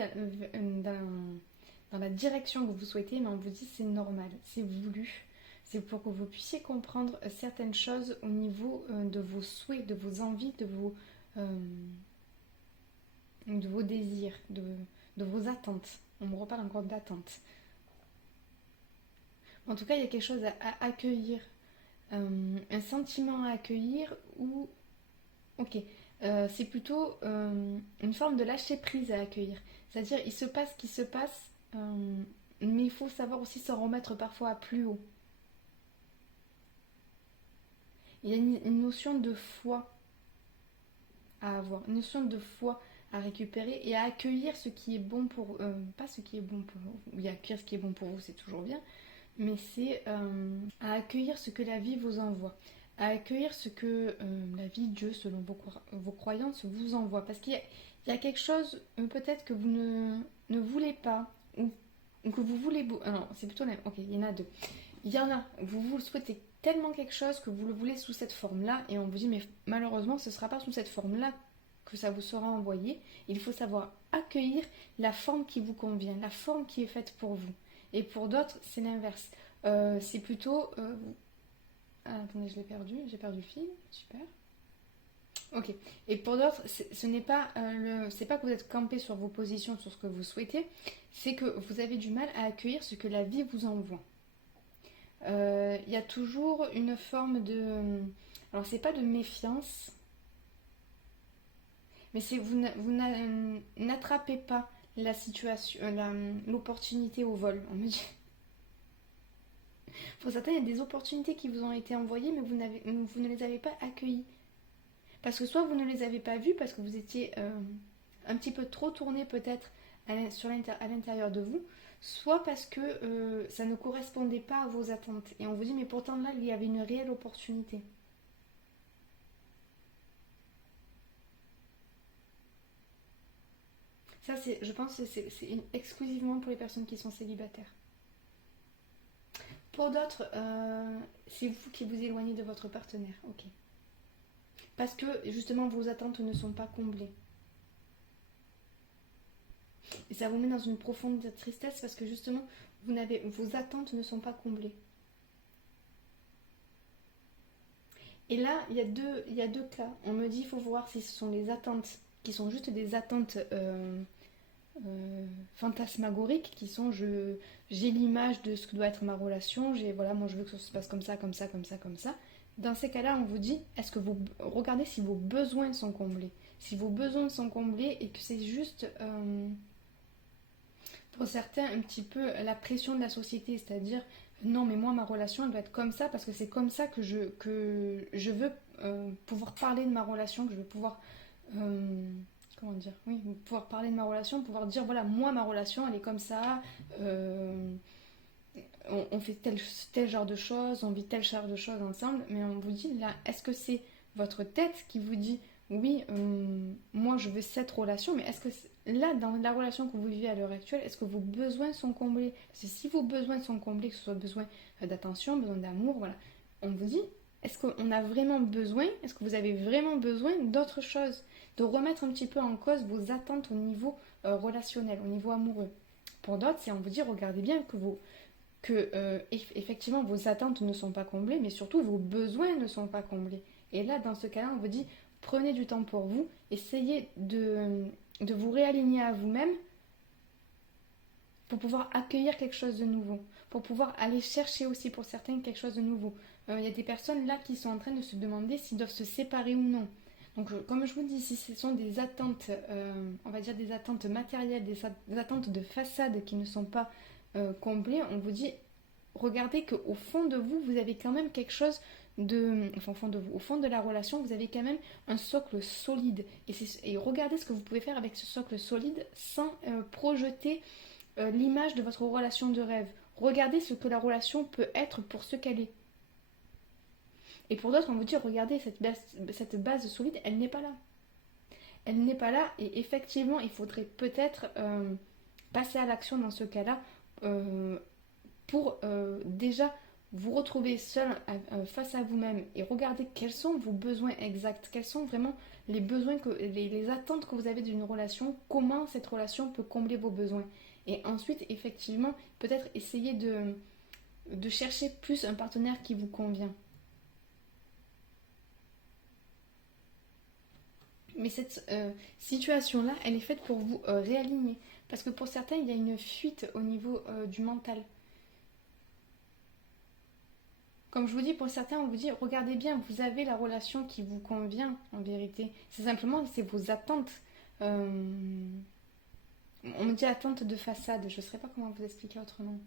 dans la direction que vous souhaitez, mais on vous dit c'est normal, c'est voulu. C'est pour que vous puissiez comprendre certaines choses au niveau de vos souhaits, de vos envies, euh, de vos désirs, de vos attentes. On me reparle encore d'attentes. En tout cas, il y a quelque chose à accueillir, un sentiment à accueillir ou... Ok, c'est plutôt une forme de lâcher prise à accueillir. C'est-à-dire, il se passe ce qui se passe, mais il faut savoir aussi s'en remettre parfois à plus haut. Il y a une notion de foi à avoir, une notion de foi à récupérer et à accueillir ce qui est bon pour... pas ce qui est bon pour vous, oui, accueillir ce qui est bon pour vous, c'est toujours bien, mais c'est à accueillir ce que la vie vous envoie, à accueillir ce que la vie, Dieu, selon vos croyances, vous envoie. Parce qu'il y a quelque chose peut-être que vous ne voulez pas, ou que vous voulez... Ah non, c'est plutôt... Ok, il y en a deux. Il y en a, vous souhaitez tellement quelque chose que vous le voulez sous cette forme-là, et on vous dit, mais malheureusement, ce ne sera pas sous cette forme-là que ça vous sera envoyé. Il faut savoir accueillir la forme qui vous convient, la forme qui est faite pour vous. Et pour d'autres, c'est l'inverse. C'est plutôt... Ah, attendez, je l'ai perdu. J'ai perdu le fil. Super. Ok. Et pour d'autres, ce n'est pas c'est pas que vous êtes campé sur vos positions, sur ce que vous souhaitez. C'est que vous avez du mal à accueillir ce que la vie vous envoie. Il y a toujours une forme de... Alors, c'est pas de méfiance, mais c'est vous n'attrapez pas la situation, l'opportunité au vol. On me dit. Pour certains, il y a des opportunités qui vous ont été envoyées, mais vous ne les avez pas accueillies. Parce que soit vous ne les avez pas vues, parce que vous étiez un petit peu trop tourné peut-être à l'intérieur de vous, soit parce que ça ne correspondait pas à vos attentes. Et on vous dit, mais pourtant là, il y avait une réelle opportunité. Ça, je pense que c'est exclusivement pour les personnes qui sont célibataires. Pour d'autres, c'est vous qui vous éloignez de votre partenaire. Ok. Parce que justement, vos attentes ne sont pas comblées. Et ça vous met dans une profonde tristesse parce que justement, vos attentes ne sont pas comblées. Et là, il y a deux cas. On me dit, il faut voir si ce sont les attentes qui sont juste des attentes fantasmagoriques qui sont j'ai l'image de ce que doit être ma relation, voilà, moi je veux que ça se passe comme ça, comme ça, comme ça, comme ça. Dans ces cas-là, on vous dit, est-ce que vous regardez si vos besoins sont comblés. Si vos besoins sont comblés et que c'est juste pour certains un petit peu la pression de la société, c'est-à-dire non mais moi ma relation elle doit être comme ça parce que c'est comme ça que je veux pouvoir parler de ma relation, que je veux pouvoir comment dire, oui, pouvoir parler de ma relation, pouvoir dire voilà moi ma relation elle est comme ça, on fait tel genre de choses, on vit tel genre de choses ensemble, mais on vous dit là, est-ce que c'est votre tête qui vous dit oui, moi je veux cette relation, mais est-ce que là, dans la relation que vous vivez à l'heure actuelle, est-ce que vos besoins sont comblés? Parce que si vos besoins sont comblés, que ce soit besoin d'attention, besoin d'amour, voilà, on vous dit, est-ce qu'on a vraiment besoin, est-ce que vous avez vraiment besoin d'autre chose? De remettre un petit peu en cause vos attentes au niveau relationnel, au niveau amoureux. Pour d'autres, c'est on vous dit, regardez bien que effectivement vos attentes ne sont pas comblées, mais surtout vos besoins ne sont pas comblés. Et là, dans ce cas-là, on vous dit prenez du temps pour vous, essayez de vous réaligner à vous-même pour pouvoir accueillir quelque chose de nouveau, pour pouvoir aller chercher aussi pour certains quelque chose de nouveau. Il y a des personnes là qui sont en train de se demander s'ils doivent se séparer ou non. Donc, comme je vous dis, si ce sont des attentes, on va dire des attentes matérielles, des attentes de façade qui ne sont pas comblées, on vous dit regardez qu'au fond de vous, vous avez quand même quelque chose de. Enfin, au fond de vous, au fond de la relation, vous avez quand même un socle solide. Et regardez ce que vous pouvez faire avec ce socle solide sans projeter l'image de votre relation de rêve. Regardez ce que la relation peut être pour ce qu'elle est. Et pour d'autres, on vous dit regardez, cette base solide, elle n'est pas là. Elle n'est pas là, et effectivement, il faudrait peut-être passer à l'action dans ce cas-là. Pour déjà vous retrouver seul face à vous-même et regarder quels sont vos besoins exacts, quels sont vraiment les besoins, les attentes que vous avez d'une relation, comment cette relation peut combler vos besoins. Et ensuite, effectivement, peut-être essayer de chercher plus un partenaire qui vous convient. Mais cette situation-là, elle est faite pour vous réaligner. Parce que pour certains, il y a une fuite au niveau du mental. Comme je vous dis, pour certains, on vous dit, regardez bien, vous avez la relation qui vous convient, en vérité. C'est simplement, c'est vos attentes. On me dit attentes de façade, je ne saurais pas comment vous expliquer autrement.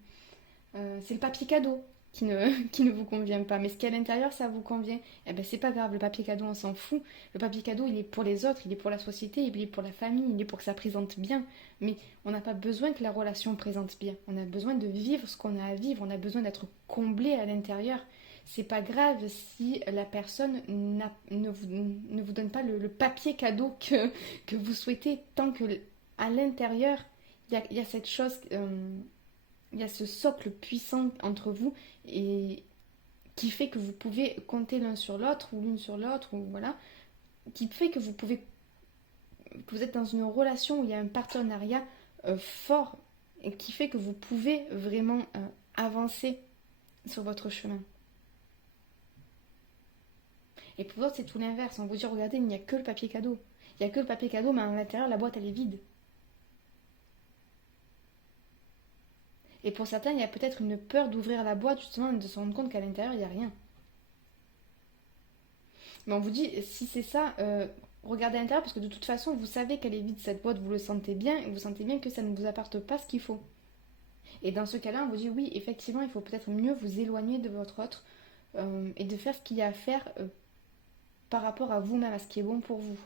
C'est le papier cadeau qui ne vous convient pas. Mais ce qu'il y a à l'intérieur, ça vous convient. Eh ben c'est pas grave, le papier cadeau, on s'en fout. Le papier cadeau, il est pour les autres, il est pour la société, il est pour la famille, il est pour que ça présente bien. Mais on n'a pas besoin que la relation présente bien. On a besoin de vivre ce qu'on a à vivre, on a besoin d'être comblé à l'intérieur. C'est pas grave si la personne ne vous donne pas le papier cadeau que vous souhaitez, tant que à l'intérieur, il y a cette chose, il y a ce socle puissant entre vous et qui fait que vous pouvez compter l'un sur l'autre ou l'une sur l'autre, ou voilà, qui fait que que vous êtes dans une relation où il y a un partenariat fort et qui fait que vous pouvez vraiment avancer sur votre chemin. Et pour d'autres, c'est tout l'inverse. On vous dit, regardez, il n'y a que le papier cadeau. Il n'y a que le papier cadeau, mais à l'intérieur, la boîte, elle est vide. Et pour certains, il y a peut-être une peur d'ouvrir la boîte, justement, et de se rendre compte qu'à l'intérieur, il n'y a rien. Mais on vous dit, si c'est ça, regardez à l'intérieur, parce que de toute façon, vous savez qu'elle est vide, cette boîte, vous le sentez bien, et vous sentez bien que ça ne vous apporte pas ce qu'il faut. Et dans ce cas-là, on vous dit, oui, effectivement, il faut peut-être mieux vous éloigner de votre autre et de faire ce qu'il y a à faire par rapport à vous-même, à ce qui est bon pour vous.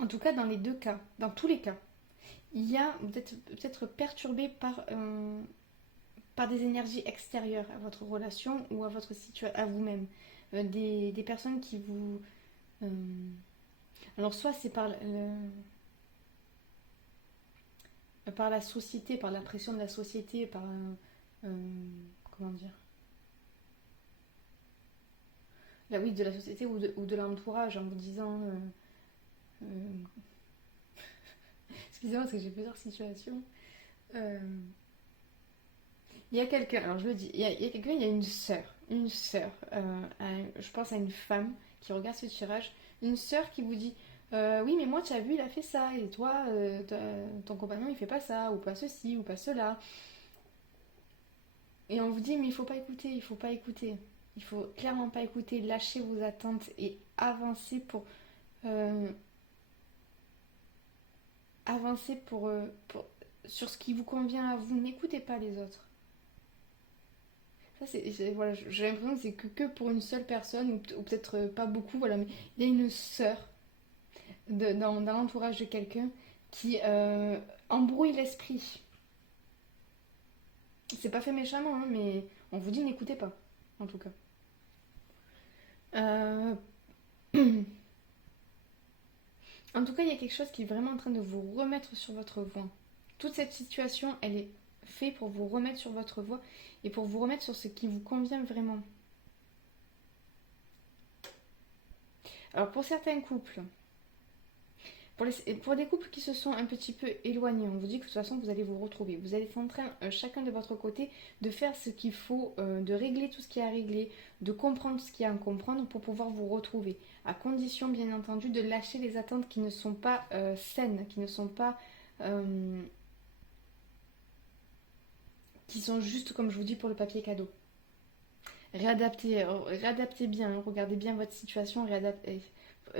En tout cas, dans les deux cas, dans tous les cas, il y a peut-être perturbé par des énergies extérieures à votre relation ou à votre situation, à vous-même. Des personnes qui vous... euh, alors soit c'est par la société, par la pression de la société, comment dire, là oui, de la société ou de l'entourage en vous disant... euh, excusez-moi parce que j'ai plusieurs situations. Il y a quelqu'un, alors je le dis, il y a quelqu'un, il y a une sœur, je pense à une femme qui regarde ce tirage, une sœur qui vous dit oui, mais moi, tu as vu, il a fait ça, et toi, ton compagnon, il fait pas ça, ou pas ceci, ou pas cela. Et on vous dit, mais il faut pas écouter, il faut pas écouter. Il faut clairement pas écouter, lâcher vos attentes et euh, avancer sur ce qui vous convient à vous. N'écoutez pas les autres. Ça, voilà, j'ai l'impression que c'est que pour une seule personne, ou peut-être pas beaucoup, voilà, mais il y a une sœur dans l'entourage de quelqu'un qui embrouille l'esprit. C'est pas fait méchamment, hein, mais on vous dit n'écoutez pas, en tout cas. Euh, En tout cas, il y a quelque chose qui est vraiment en train de vous remettre sur votre voie. Toute cette situation, elle est faite pour vous remettre sur votre voie et pour vous remettre sur ce qui vous convient vraiment. Alors pour certains couples, pour des couples qui se sont un petit peu éloignés, on vous dit que de toute façon vous allez vous retrouver. Vous allez être en train, chacun de votre côté, de faire ce qu'il faut, de régler tout ce qui est à régler, de comprendre ce qu'il y a à comprendre pour pouvoir vous retrouver. À condition bien entendu de lâcher les attentes qui ne sont pas saines, euh, qui sont juste comme je vous dis pour le papier cadeau. Réadaptez bien, hein, regardez bien votre situation,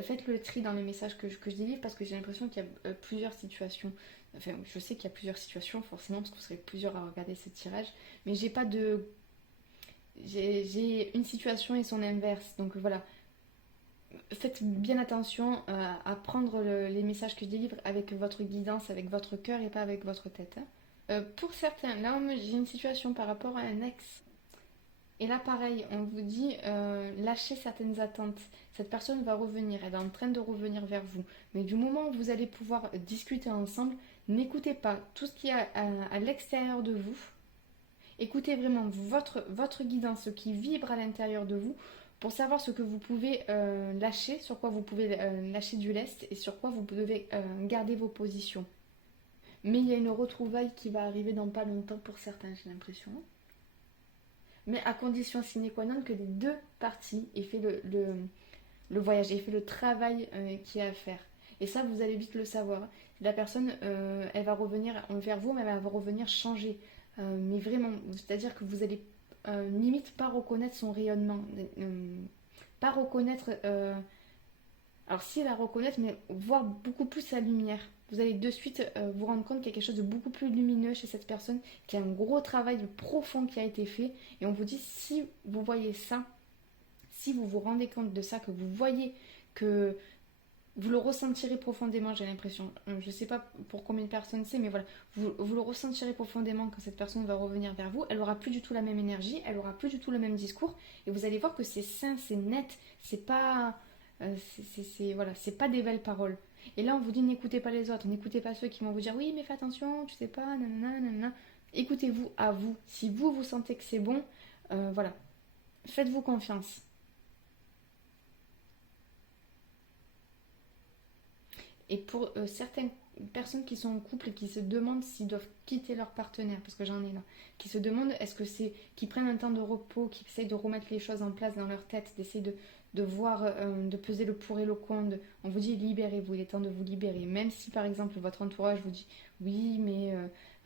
faites le tri dans les messages que je délivre parce que j'ai l'impression qu'il y a plusieurs situations. Enfin, je sais qu'il y a plusieurs situations, forcément, parce que vous serez plusieurs à regarder ce tirage, mais j'ai pas de. J'ai une situation et son inverse. Donc voilà, faites bien attention à prendre les messages que je délivre avec votre guidance, avec votre cœur et pas avec votre tête, hein. Pour certains, là, j'ai une situation par rapport à un ex. Et là, pareil, on vous dit lâchez certaines attentes. Cette personne va revenir, elle est en train de revenir vers vous. Mais du moment où vous allez pouvoir discuter ensemble, n'écoutez pas tout ce qui est à l'extérieur de vous. Écoutez vraiment votre guidance, ce qui vibre à l'intérieur de vous, pour savoir ce que vous pouvez lâcher, sur quoi vous pouvez lâcher du lest et sur quoi vous devez garder vos positions. Mais il y a une retrouvaille qui va arriver dans pas longtemps pour certains, j'ai l'impression. Mais à condition sine qua non que les deux parties aient fait le voyage, aient fait le travail qu'il y a à faire. Et ça, vous allez vite le savoir. La personne, elle va revenir vers vous, mais elle va revenir changer. Mais vraiment, c'est-à-dire que vous allez limite pas reconnaître son rayonnement. Pas reconnaître alors si la reconnaître, mais voir beaucoup plus sa lumière. Vous allez de suite vous rendre compte qu'il y a quelque chose de beaucoup plus lumineux chez cette personne, qu'il y a un gros travail profond qui a été fait. Et on vous dit, si vous voyez ça, si vous vous rendez compte de ça, que vous voyez que vous le ressentirez profondément, j'ai l'impression. Je ne sais pas pour combien de personnes c'est, mais voilà. Vous le ressentirez profondément quand cette personne va revenir vers vous. Elle aura plus du tout la même énergie, elle aura plus du tout le même discours. Et vous allez voir que c'est sain, c'est net, c'est pas voilà, c'est pas des belles paroles. Et là, on vous dit n'écoutez pas les autres, n'écoutez pas ceux qui vont vous dire oui, mais fais attention, tu sais pas, nanana, nanana. Écoutez-vous à vous. Si vous, vous sentez que c'est bon, voilà, faites-vous confiance. Et pour certaines personnes qui sont en couple et qui se demandent s'ils doivent quitter leur partenaire, parce que j'en ai là, qui se demandent est-ce que c'est qu'ils prennent un temps de repos, qu'ils essayent de remettre les choses en place dans leur tête, d'essayer de voir, de peser le pour et le contre. On vous dit libérez-vous, il est temps de vous libérer. Même si par exemple votre entourage vous dit oui, mais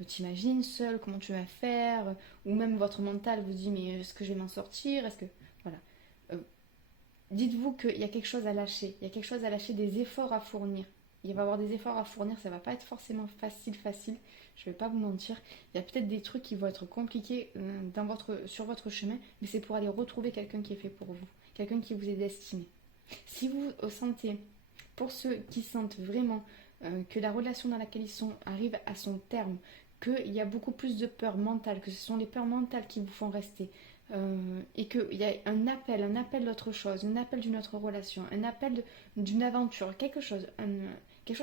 t'imagines seul, comment tu vas faire, ou même votre mental vous dit mais est-ce que je vais m'en sortir, est-ce que. Voilà. Euh, Dites-vous qu'il y a quelque chose à lâcher, il y a quelque chose à lâcher, des efforts à fournir. Il va y avoir des efforts à fournir, ça va pas être forcément facile, je vais pas vous mentir. Il y a peut-être des trucs qui vont être compliqués sur votre chemin, mais c'est pour aller retrouver quelqu'un qui est fait pour vous, quelqu'un qui vous est destiné. Si vous sentez, pour ceux qui sentent vraiment que la relation dans laquelle ils sont arrive à son terme, qu'il y a beaucoup plus de peurs mentales, que ce sont les peurs mentales qui vous font rester, et qu'il y a un appel d'autre chose, un appel d'une autre relation, un appel d'une aventure, quelque chose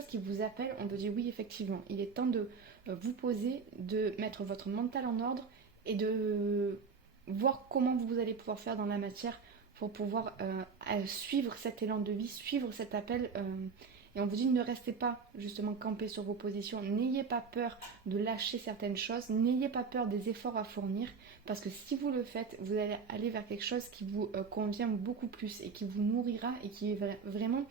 qui vous appelle, on vous dit oui, effectivement, il est temps de vous poser, de mettre votre mental en ordre et de voir comment vous allez pouvoir faire dans la matière pour pouvoir suivre cet élan de vie, suivre cet appel Et on vous dit ne restez pas justement campé sur vos positions, n'ayez pas peur de lâcher certaines choses, n'ayez pas peur des efforts à fournir, parce que si vous le faites, vous allez aller vers quelque chose qui vous convient beaucoup plus et qui vous nourrira et qui est vraiment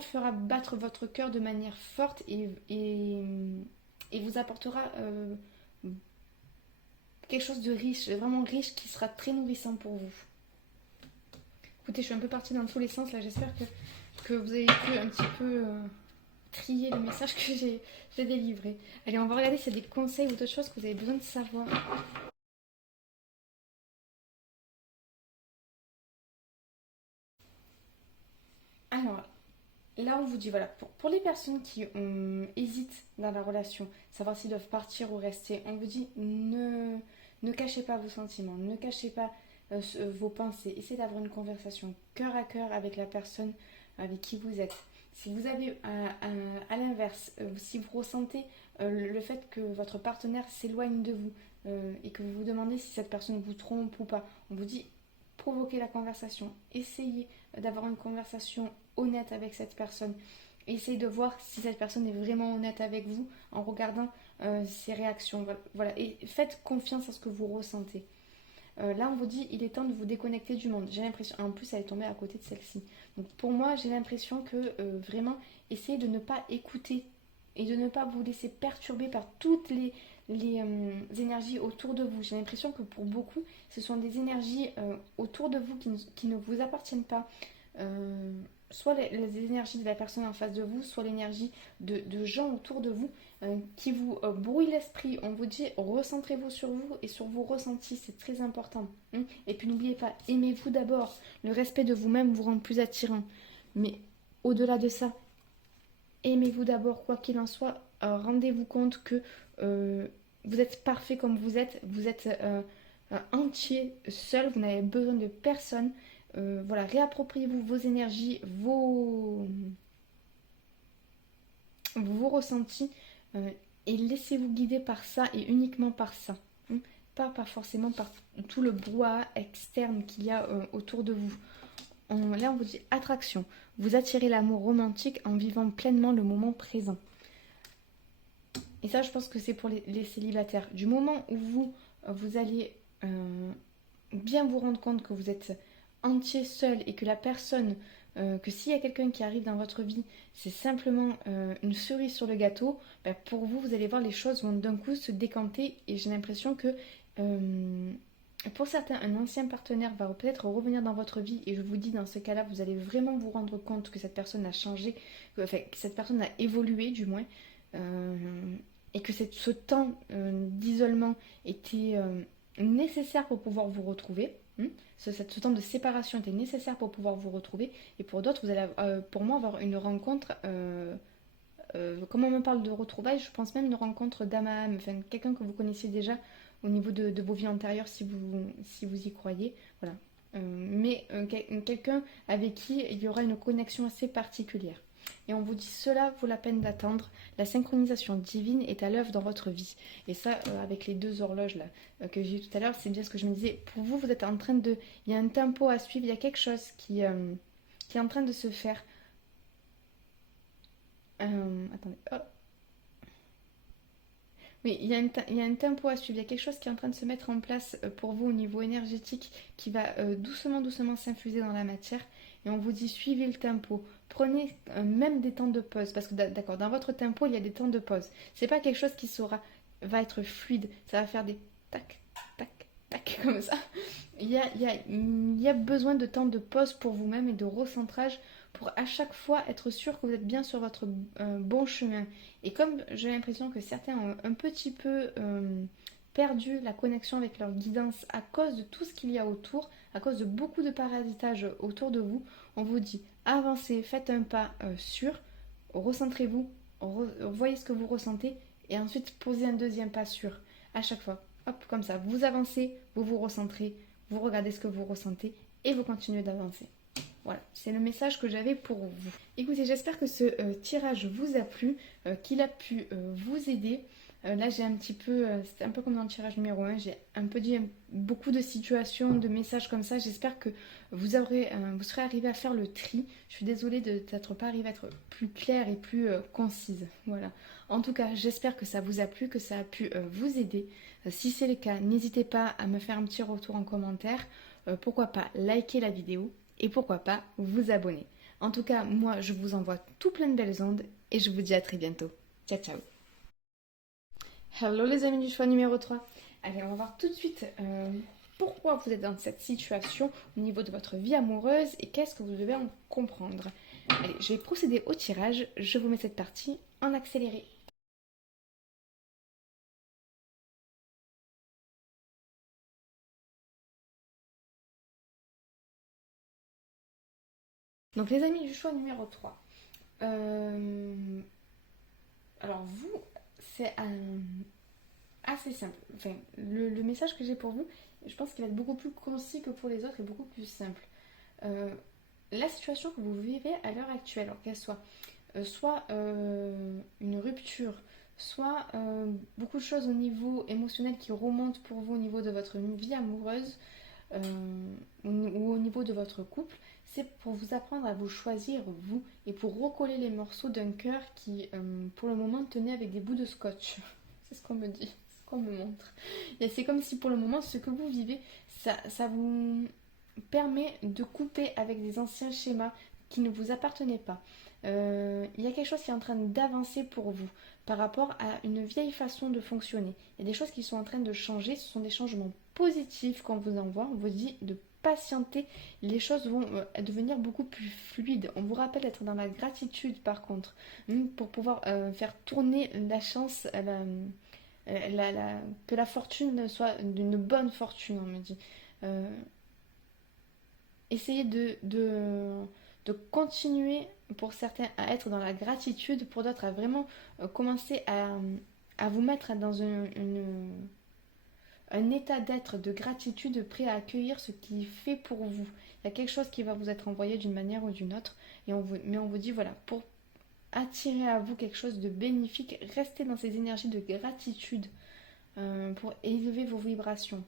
fera battre votre cœur de manière forte et vous apportera quelque chose de riche, vraiment riche, qui sera très nourrissant pour vous. Écoutez, je suis un peu partie dans tous les sens là, j'espère que vous avez pu un petit peu trier le message que j'ai délivré. Allez, on va regarder s'il y a des conseils ou d'autres choses que vous avez besoin de savoir. Alors, là, on vous dit, voilà, pour les personnes qui hésitent dans la relation, savoir s'ils doivent partir ou rester, on vous dit, ne cachez pas vos sentiments, ne cachez pas vos pensées. Essayez d'avoir une conversation cœur à cœur avec la personne avec qui vous êtes. Si vous avez, à l'inverse, si vous ressentez le fait que votre partenaire s'éloigne de vous et que vous vous demandez si cette personne vous trompe ou pas, on vous dit, provoquez la conversation, essayez d'avoir une conversation honnête avec cette personne. Essayez de voir si cette personne est vraiment honnête avec vous en regardant ses réactions. Voilà. Et faites confiance à ce que vous ressentez. Là, on vous dit, il est temps de vous déconnecter du monde. J'ai l'impression, en plus, elle est tombée à côté de celle-ci. Donc, pour moi, j'ai l'impression que vraiment, essayez de ne pas écouter et de ne pas vous laisser perturber par toutes les énergies autour de vous. J'ai l'impression que pour beaucoup, ce sont des énergies autour de vous qui ne vous appartiennent pas. Euh, Soit les énergies de la personne en face de vous, soit l'énergie de gens autour de vous qui vous brouillent l'esprit. On vous dit recentrez-vous sur vous et sur vos ressentis, c'est très important. Et puis n'oubliez pas, aimez-vous d'abord. Le respect de vous-même vous rend plus attirant. Mais au-delà de ça, aimez-vous d'abord, quoi qu'il en soit. Rendez-vous compte que vous êtes parfait comme vous êtes entier, seul, vous n'avez besoin de personne. Voilà, réappropriez-vous vos énergies, vos ressentis et laissez-vous guider par ça et uniquement par ça. Pas forcément par tout le brouhaha externe qu'il y a autour de vous. Là, on vous dit attraction. Vous attirez l'amour romantique en vivant pleinement le moment présent. Et ça, je pense que c'est pour les célibataires. Du moment où vous allez bien vous rendre compte que vous êtes entier seul et que la personne, que s'il y a quelqu'un qui arrive dans votre vie, c'est simplement une cerise sur le gâteau, ben pour vous, vous allez voir les choses vont d'un coup se décanter et j'ai l'impression que pour certains, un ancien partenaire va peut-être revenir dans votre vie et je vous dis dans ce cas-là, vous allez vraiment vous rendre compte que cette personne a changé, que cette personne a évolué du moins. Euh, et que ce temps d'isolement était nécessaire pour pouvoir vous retrouver. Ce temps de séparation était nécessaire pour pouvoir vous retrouver. Et pour d'autres, vous allez, pour moi, avoir une rencontre. Comme on me parle de retrouvailles, je pense même une rencontre d'âme à âme. Enfin, quelqu'un que vous connaissiez déjà au niveau de vos vies antérieures, si vous y croyez. Voilà. Mais quelqu'un avec qui il y aura une connexion assez particulière. Et on vous dit cela vaut la peine d'attendre. La synchronisation divine est à l'œuvre dans votre vie. Et ça, avec les deux horloges là que j'ai eu tout à l'heure, c'est bien ce que je me disais. Pour vous, vous êtes en train de, il y a un tempo à suivre, il y a quelque chose qui est en train de se faire. Attendez. Oh. Oui, il y a un tempo à suivre, il y a quelque chose qui est en train de se mettre en place pour vous au niveau énergétique qui va doucement, doucement s'infuser dans la matière. Et on vous dit suivez le tempo. Prenez même des temps de pause. Parce que d'accord, dans votre tempo, il y a des temps de pause. C'est pas quelque chose qui va être fluide. Ça va faire des tac, tac, tac, comme ça. Il y a besoin de temps de pause pour vous-même et de recentrage pour à chaque fois être sûr que vous êtes bien sur votre bon chemin. Et comme j'ai l'impression que certains ont un petit peu perdu la connexion avec leur guidance à cause de tout ce qu'il y a autour, à cause de beaucoup de parasitage autour de vous, on vous dit avancez, faites un pas sûr, recentrez-vous, voyez ce que vous ressentez et ensuite posez un deuxième pas sûr à chaque fois. Hop, comme ça, vous avancez, vous vous recentrez, vous regardez ce que vous ressentez et vous continuez d'avancer. Voilà, c'est le message que j'avais pour vous. Écoutez, j'espère que ce tirage vous a plu, qu'il a pu vous aider. Là, j'ai un petit peu, c'était un peu comme dans le tirage numéro 1, j'ai un peu dit beaucoup de situations, de messages comme ça. J'espère que vous serez arrivé à faire le tri. Je suis désolée de n'être pas arrivée à être plus claire et plus concise. Voilà. En tout cas, j'espère que ça vous a plu, que ça a pu vous aider. Si c'est le cas, n'hésitez pas à me faire un petit retour en commentaire. Pourquoi pas liker la vidéo et pourquoi pas vous abonner. En tout cas, moi, je vous envoie tout plein de belles ondes et je vous dis à très bientôt. Ciao, ciao. Hello les amis du choix numéro 3. Allez, on va voir tout de suite pourquoi vous êtes dans cette situation au niveau de votre vie amoureuse et qu'est-ce que vous devez en comprendre. Allez, je vais procéder au tirage. Je vous mets cette partie en accéléré. Donc les amis du choix numéro 3. Alors vous, c'est assez simple. Enfin, le message que j'ai pour vous, je pense qu'il va être beaucoup plus concis que pour les autres et beaucoup plus simple. Euh, la situation que vous vivez à l'heure actuelle, alors qu'elle soit une rupture, soit beaucoup de choses au niveau émotionnel qui remontent pour vous au niveau de votre vie amoureuse ou au niveau de votre couple, c'est pour vous apprendre à vous choisir vous et pour recoller les morceaux d'un cœur qui pour le moment tenait avec des bouts de scotch. C'est ce qu'on me dit, c'est ce qu'on me montre. Et c'est comme si pour le moment ce que vous vivez, ça vous permet de couper avec des anciens schémas qui ne vous appartenaient pas. Il y a quelque chose qui est en train d'avancer pour vous par rapport à une vieille façon de fonctionner. Il y a des choses qui sont en train de changer, ce sont des changements positifs qu'on vous envoie, on vous dit de patienter, les choses vont devenir beaucoup plus fluides. On vous rappelle d'être dans la gratitude par contre, pour pouvoir faire tourner la chance, que la fortune soit d'une bonne fortune, on me dit. Euh, Essayez de continuer pour certains à être dans la gratitude, pour d'autres à vraiment commencer à vous mettre dans un état d'être de gratitude prêt à accueillir ce qui fait pour vous. Il y a quelque chose qui va vous être envoyé d'une manière ou d'une autre, mais on vous dit voilà, pour attirer à vous quelque chose de bénéfique, restez dans ces énergies de gratitude pour élever vos vibrations.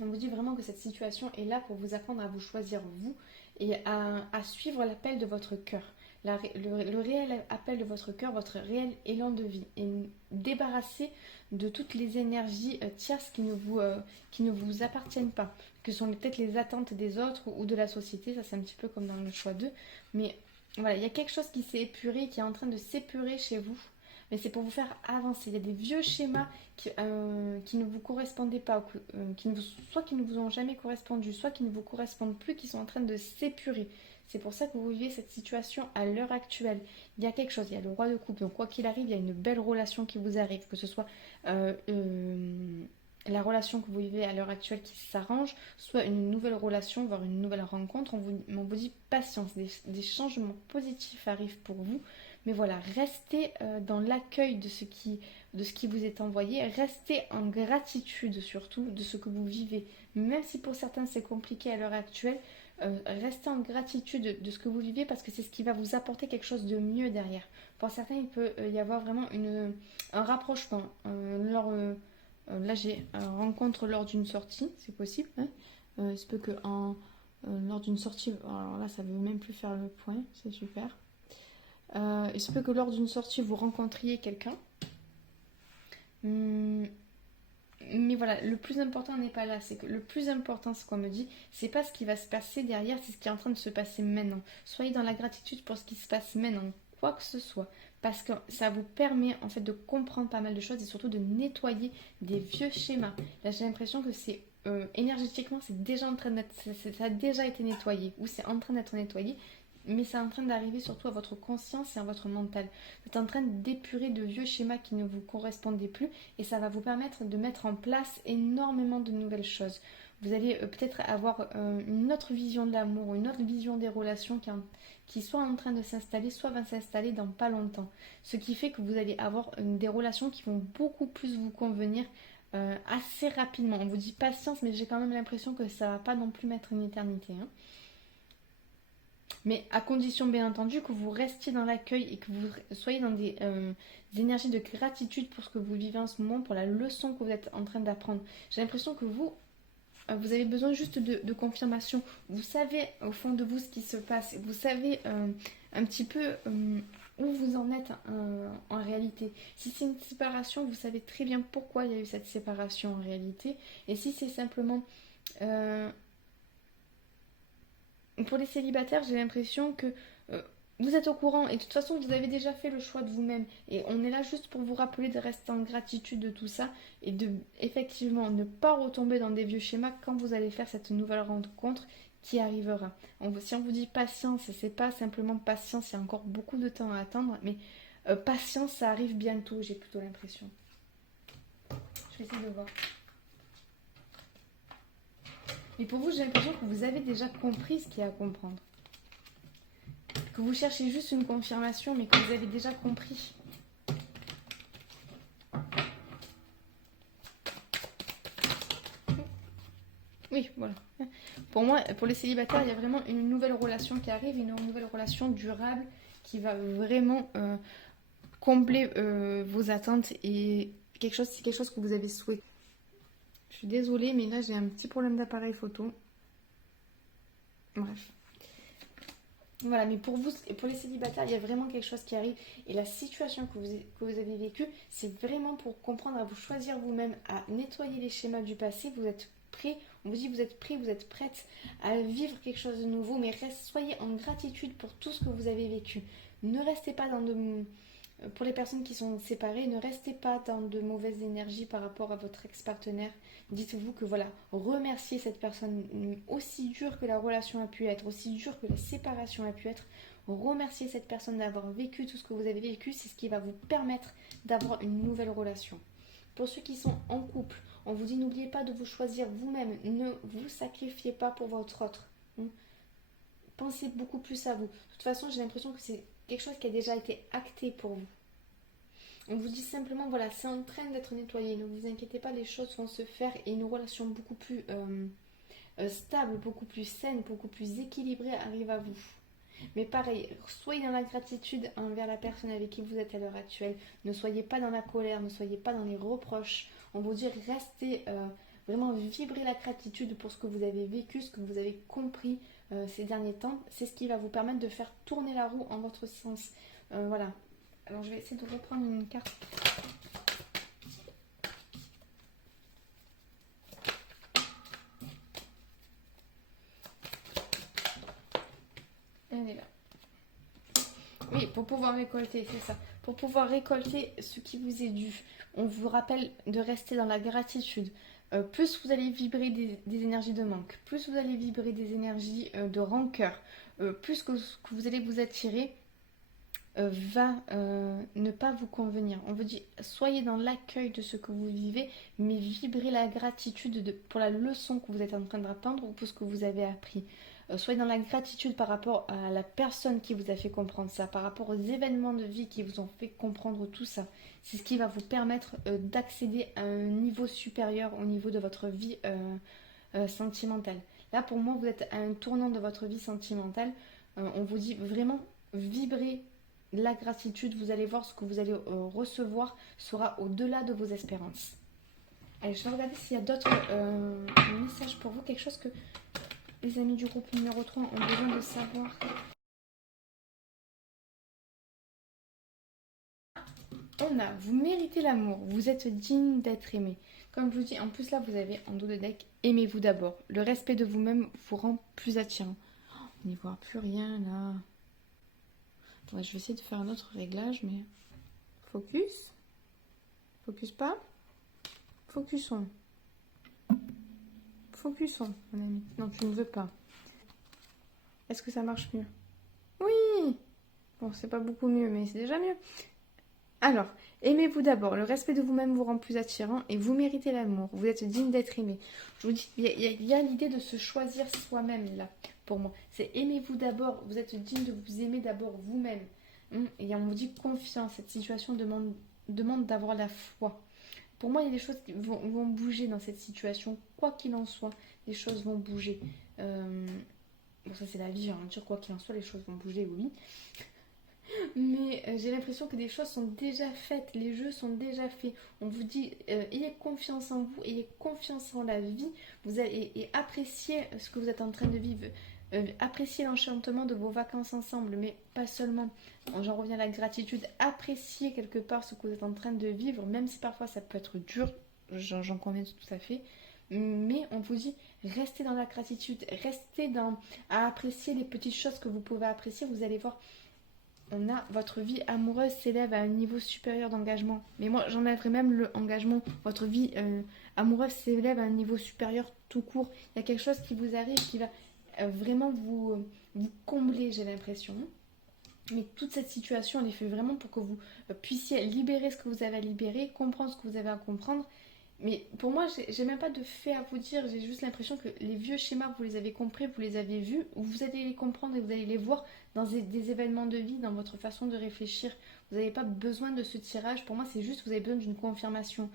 On vous dit vraiment que cette situation est là pour vous apprendre à vous choisir vous et à suivre l'appel de votre cœur. Le réel appel de votre cœur, votre réel élan de vie. Et débarrasser de toutes les énergies tierces qui ne vous appartiennent pas. Que sont peut-être les attentes des autres ou de la société. Ça c'est un petit peu comme dans le choix 2. Mais voilà, il y a quelque chose qui s'est épuré, qui est en train de s'épurer chez vous. Mais c'est pour vous faire avancer. Il y a des vieux schémas qui ne vous correspondaient pas, soit qui ne vous ont jamais correspondu, soit qui ne vous correspondent plus, qui sont en train de s'épurer. C'est pour ça que vous vivez cette situation à l'heure actuelle. Il y a quelque chose, il y a le roi de coupe, donc quoi qu'il arrive, il y a une belle relation qui vous arrive, que ce soit la relation que vous vivez à l'heure actuelle qui s'arrange, soit une nouvelle relation, voire une nouvelle rencontre. On vous dit patience, des changements positifs arrivent pour vous. Mais voilà, restez dans l'accueil de ce qui vous est envoyé. Restez en gratitude surtout de ce que vous vivez. Même si pour certains c'est compliqué à l'heure actuelle, restez en gratitude de ce que vous vivez parce que c'est ce qui va vous apporter quelque chose de mieux derrière. Pour certains, il peut y avoir vraiment un rapprochement. Là, j'ai une rencontre lors d'une sortie, c'est possible. Hein. Il se peut que lors d'une sortie, alors là, ça ne veut même plus faire le point, c'est super. Il se peut que lors d'une sortie, vous rencontriez quelqu'un. Mais voilà, le plus important n'est pas là. C'est que le plus important, ce qu'on me dit, c'est pas ce qui va se passer derrière, c'est ce qui est en train de se passer maintenant. Soyez dans la gratitude pour ce qui se passe maintenant, quoi que ce soit. Parce que ça vous permet en fait de comprendre pas mal de choses et surtout de nettoyer des vieux schémas. Là, j'ai l'impression que c'est énergétiquement, c'est déjà en train d'être, ça a déjà été nettoyé ou c'est en train d'être nettoyé. Mais c'est en train d'arriver surtout à votre conscience et à votre mental. Vous êtes en train d'épurer de vieux schémas qui ne vous correspondaient plus et ça va vous permettre de mettre en place énormément de nouvelles choses. Vous allez peut-être avoir une autre vision de l'amour, une autre vision des relations qui soit en train de s'installer, soit va s'installer dans pas longtemps. Ce qui fait que vous allez avoir des relations qui vont beaucoup plus vous convenir assez rapidement. On vous dit patience, mais j'ai quand même l'impression que ça va pas non plus mettre une éternité. Hein. Mais à condition bien entendu que vous restiez dans l'accueil et que vous soyez dans des énergies de gratitude pour ce que vous vivez en ce moment, pour la leçon que vous êtes en train d'apprendre. J'ai l'impression que vous avez besoin juste de confirmation. Vous savez au fond de vous ce qui se passe. Vous savez un petit peu où vous en êtes en réalité. Si c'est une séparation, vous savez très bien pourquoi il y a eu cette séparation en réalité. Et si c'est simplement... pour les célibataires, j'ai l'impression que vous êtes au courant et de toute façon, vous avez déjà fait le choix de vous-même. Et on est là juste pour vous rappeler de rester en gratitude de tout ça et de, effectivement, ne pas retomber dans des vieux schémas quand vous allez faire cette nouvelle rencontre qui arrivera. Si on vous dit patience, c'est pas simplement patience, il y a encore beaucoup de temps à attendre, mais patience, ça arrive bientôt, j'ai plutôt l'impression. Je vais essayer de voir. Et pour vous, j'ai l'impression que vous avez déjà compris ce qu'il y a à comprendre. Que vous cherchez juste une confirmation, mais que vous avez déjà compris. Oui, voilà. Pour moi, pour les célibataires, il y a vraiment une nouvelle relation qui arrive, une nouvelle relation durable qui va vraiment combler vos attentes et c'est quelque chose que vous avez souhaité. Je suis désolée, mais là j'ai un petit problème d'appareil photo. Bref. Voilà, mais pour vous, pour les célibataires, il y a vraiment quelque chose qui arrive. Et la situation que vous avez vécue, c'est vraiment pour comprendre, à vous choisir vous-même, à nettoyer les schémas du passé. Vous êtes prêt, on vous dit vous êtes prêt, vous êtes prête à vivre quelque chose de nouveau, mais soyez en gratitude pour tout ce que vous avez vécu. Ne restez pas dans de... Pour les personnes qui sont séparées, ne restez pas dans de mauvaises énergies par rapport à votre ex-partenaire. Dites-vous que voilà, remerciez cette personne, aussi dure que la relation a pu être, aussi dure que la séparation a pu être. Remerciez cette personne d'avoir vécu tout ce que vous avez vécu, c'est ce qui va vous permettre d'avoir une nouvelle relation. Pour ceux qui sont en couple, on vous dit n'oubliez pas de vous choisir vous-même, ne vous sacrifiez pas pour votre autre. Pensez beaucoup plus à vous. De toute façon, j'ai l'impression que c'est quelque chose qui a déjà été acté pour vous. On vous dit simplement, voilà, c'est en train d'être nettoyé. Ne vous inquiétez pas, les choses vont se faire et une relation beaucoup plus stable, beaucoup plus saine, beaucoup plus équilibrée arrive à vous. Mais pareil, soyez dans la gratitude envers la personne avec qui vous êtes à l'heure actuelle. Ne soyez pas dans la colère, ne soyez pas dans les reproches. On vous dit, restez vraiment vibrer la gratitude pour ce que vous avez vécu, ce que vous avez compris ces derniers temps. C'est ce qui va vous permettre de faire tourner la roue en votre sens. Voilà. Alors je vais essayer de reprendre une carte. Elle est là. Oui, pour pouvoir récolter, c'est ça. Pour pouvoir récolter ce qui vous est dû. On vous rappelle de rester dans la gratitude. Plus vous allez vibrer des énergies de manque, plus vous allez vibrer des énergies de rancœur, plus que vous allez vous attirer va ne pas vous convenir. On vous dit, soyez dans l'accueil de ce que vous vivez, mais vibrez la gratitude pour la leçon que vous êtes en train d'apprendre ou pour ce que vous avez appris. Soyez dans la gratitude par rapport à la personne qui vous a fait comprendre ça, par rapport aux événements de vie qui vous ont fait comprendre tout ça. C'est ce qui va vous permettre d'accéder à un niveau supérieur au niveau de votre vie sentimentale. Là, pour moi, vous êtes à un tournant de votre vie sentimentale. On vous dit vraiment vibrer la gratitude, vous allez voir ce que vous allez recevoir sera au-delà de vos espérances. Allez, je vais regarder s'il y a d'autres messages pour vous, quelque chose que les amis du groupe numéro 3 ont besoin de savoir. On a, vous méritez l'amour, vous êtes digne d'être aimé. Comme je vous dis, en plus là, vous avez en dos de deck, aimez-vous d'abord. Le respect de vous-même vous rend plus attirant. On n'y voit plus rien là. Ouais, je vais essayer de faire un autre réglage, mais... Focus. Focus pas. Focusons. Focusons, mon ami. Non, tu ne veux pas. Est-ce que ça marche mieux? Oui. Bon, c'est pas beaucoup mieux, mais c'est déjà mieux. Alors, aimez-vous d'abord. Le respect de vous-même vous rend plus attirant et vous méritez l'amour. Vous êtes digne d'être aimé. Je vous dis, il y a l'idée de se choisir soi-même là, pour moi. C'est aimez-vous d'abord. Vous êtes digne de vous aimer d'abord vous-même. Et on vous dit confiance. Cette situation demande d'avoir la foi. Pour moi, il y a des choses qui vont bouger dans cette situation. Quoi qu'il en soit, les choses vont bouger. bon ça c'est la vie, j'ai envie de dire, quoi qu'il en soit, les choses vont bouger, oui. Mais j'ai l'impression que des choses sont déjà faites, les jeux sont déjà faits. On vous dit, ayez confiance en vous, ayez confiance en la vie, et appréciez ce que vous êtes en train de vivre. Appréciez l'enchantement de vos vacances ensemble, mais pas seulement. J'en reviens à la gratitude. Appréciez quelque part ce que vous êtes en train de vivre, même si parfois ça peut être dur, j'en conviens tout à fait. Mais on vous dit, restez dans la gratitude, à apprécier les petites choses que vous pouvez apprécier. Vous allez voir, votre vie amoureuse s'élève à un niveau supérieur d'engagement. Mais moi, j'enlèverais même le engagement. Votre vie amoureuse s'élève à un niveau supérieur tout court. Il y a quelque chose qui vous arrive qui va vraiment vous combler, j'ai l'impression. Mais toute cette situation, elle est faite vraiment pour que vous puissiez libérer ce que vous avez à libérer, comprendre ce que vous avez à comprendre. Mais pour moi, j'ai même pas de fait à vous dire. J'ai juste l'impression que les vieux schémas, vous les avez compris, vous les avez vus, vous allez les comprendre et vous allez les voir dans des événements de vie, dans votre façon de réfléchir. Vous n'avez pas besoin de ce tirage. Pour moi, c'est juste que vous avez besoin d'une confirmation.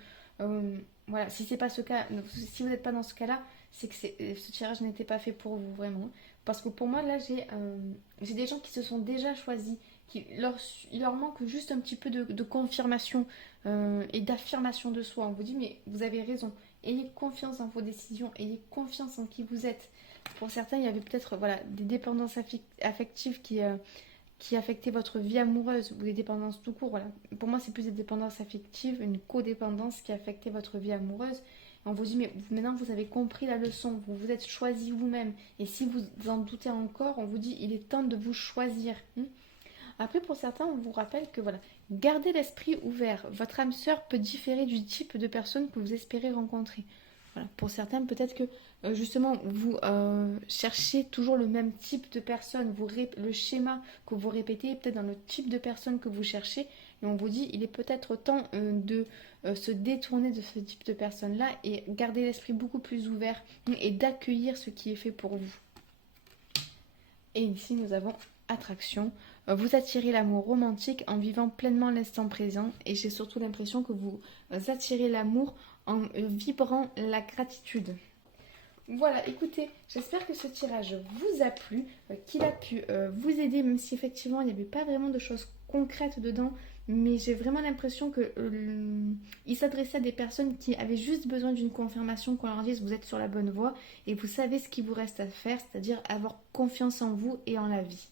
Voilà, si c'est pas ce cas, si vous n'êtes pas dans ce cas-là, c'est que ce tirage n'était pas fait pour vous vraiment. Parce que pour moi, là, j'ai des gens qui se sont déjà choisis. Il leur manque juste un petit peu de confirmation et d'affirmation de soi. On vous dit, mais vous avez raison. Ayez confiance dans vos décisions. Ayez confiance en qui vous êtes. Pour certains, il y avait peut-être des dépendances affectives qui affectaient votre vie amoureuse ou des dépendances tout court. Voilà. Pour moi, c'est plus des dépendances affectives, une codépendance qui affectait votre vie amoureuse. Et on vous dit, mais maintenant vous avez compris la leçon, vous vous êtes choisi vous-même. Et si vous en doutez encore, on vous dit, il est temps de vous choisir. Après, pour certains, on vous rappelle que voilà, gardez l'esprit ouvert. Votre âme sœur peut différer du type de personne que vous espérez rencontrer. Voilà. Pour certains, peut-être que justement, vous cherchez toujours le même type de personne. Le schéma que vous répétez est peut-être dans le type de personne que vous cherchez. Et on vous dit, il est peut-être temps de se détourner de ce type de personne-là et garder l'esprit beaucoup plus ouvert et d'accueillir ce qui est fait pour vous. Et ici, nous avons attraction. Vous attirez l'amour romantique en vivant pleinement l'instant présent et j'ai surtout l'impression que vous attirez l'amour en vibrant la gratitude. Voilà, écoutez, j'espère que ce tirage vous a plu, qu'il a pu vous aider, même si effectivement il n'y avait pas vraiment de choses concrètes dedans, mais j'ai vraiment l'impression qu'il s'adressait à des personnes qui avaient juste besoin d'une confirmation, qu'on leur dise vous êtes sur la bonne voie et vous savez ce qu'il vous reste à faire, c'est-à-dire avoir confiance en vous et en la vie.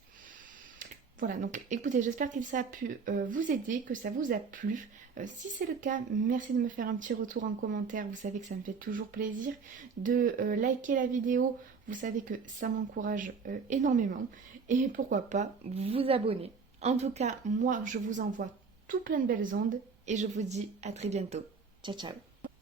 Voilà, donc écoutez, j'espère que ça a pu vous aider, que ça vous a plu. Si c'est le cas, merci de me faire un petit retour en commentaire. Vous savez que ça me fait toujours plaisir. De liker la vidéo, vous savez que ça m'encourage énormément. Et pourquoi pas vous abonner. En tout cas, moi, je vous envoie tout plein de belles ondes et je vous dis à très bientôt. Ciao, ciao.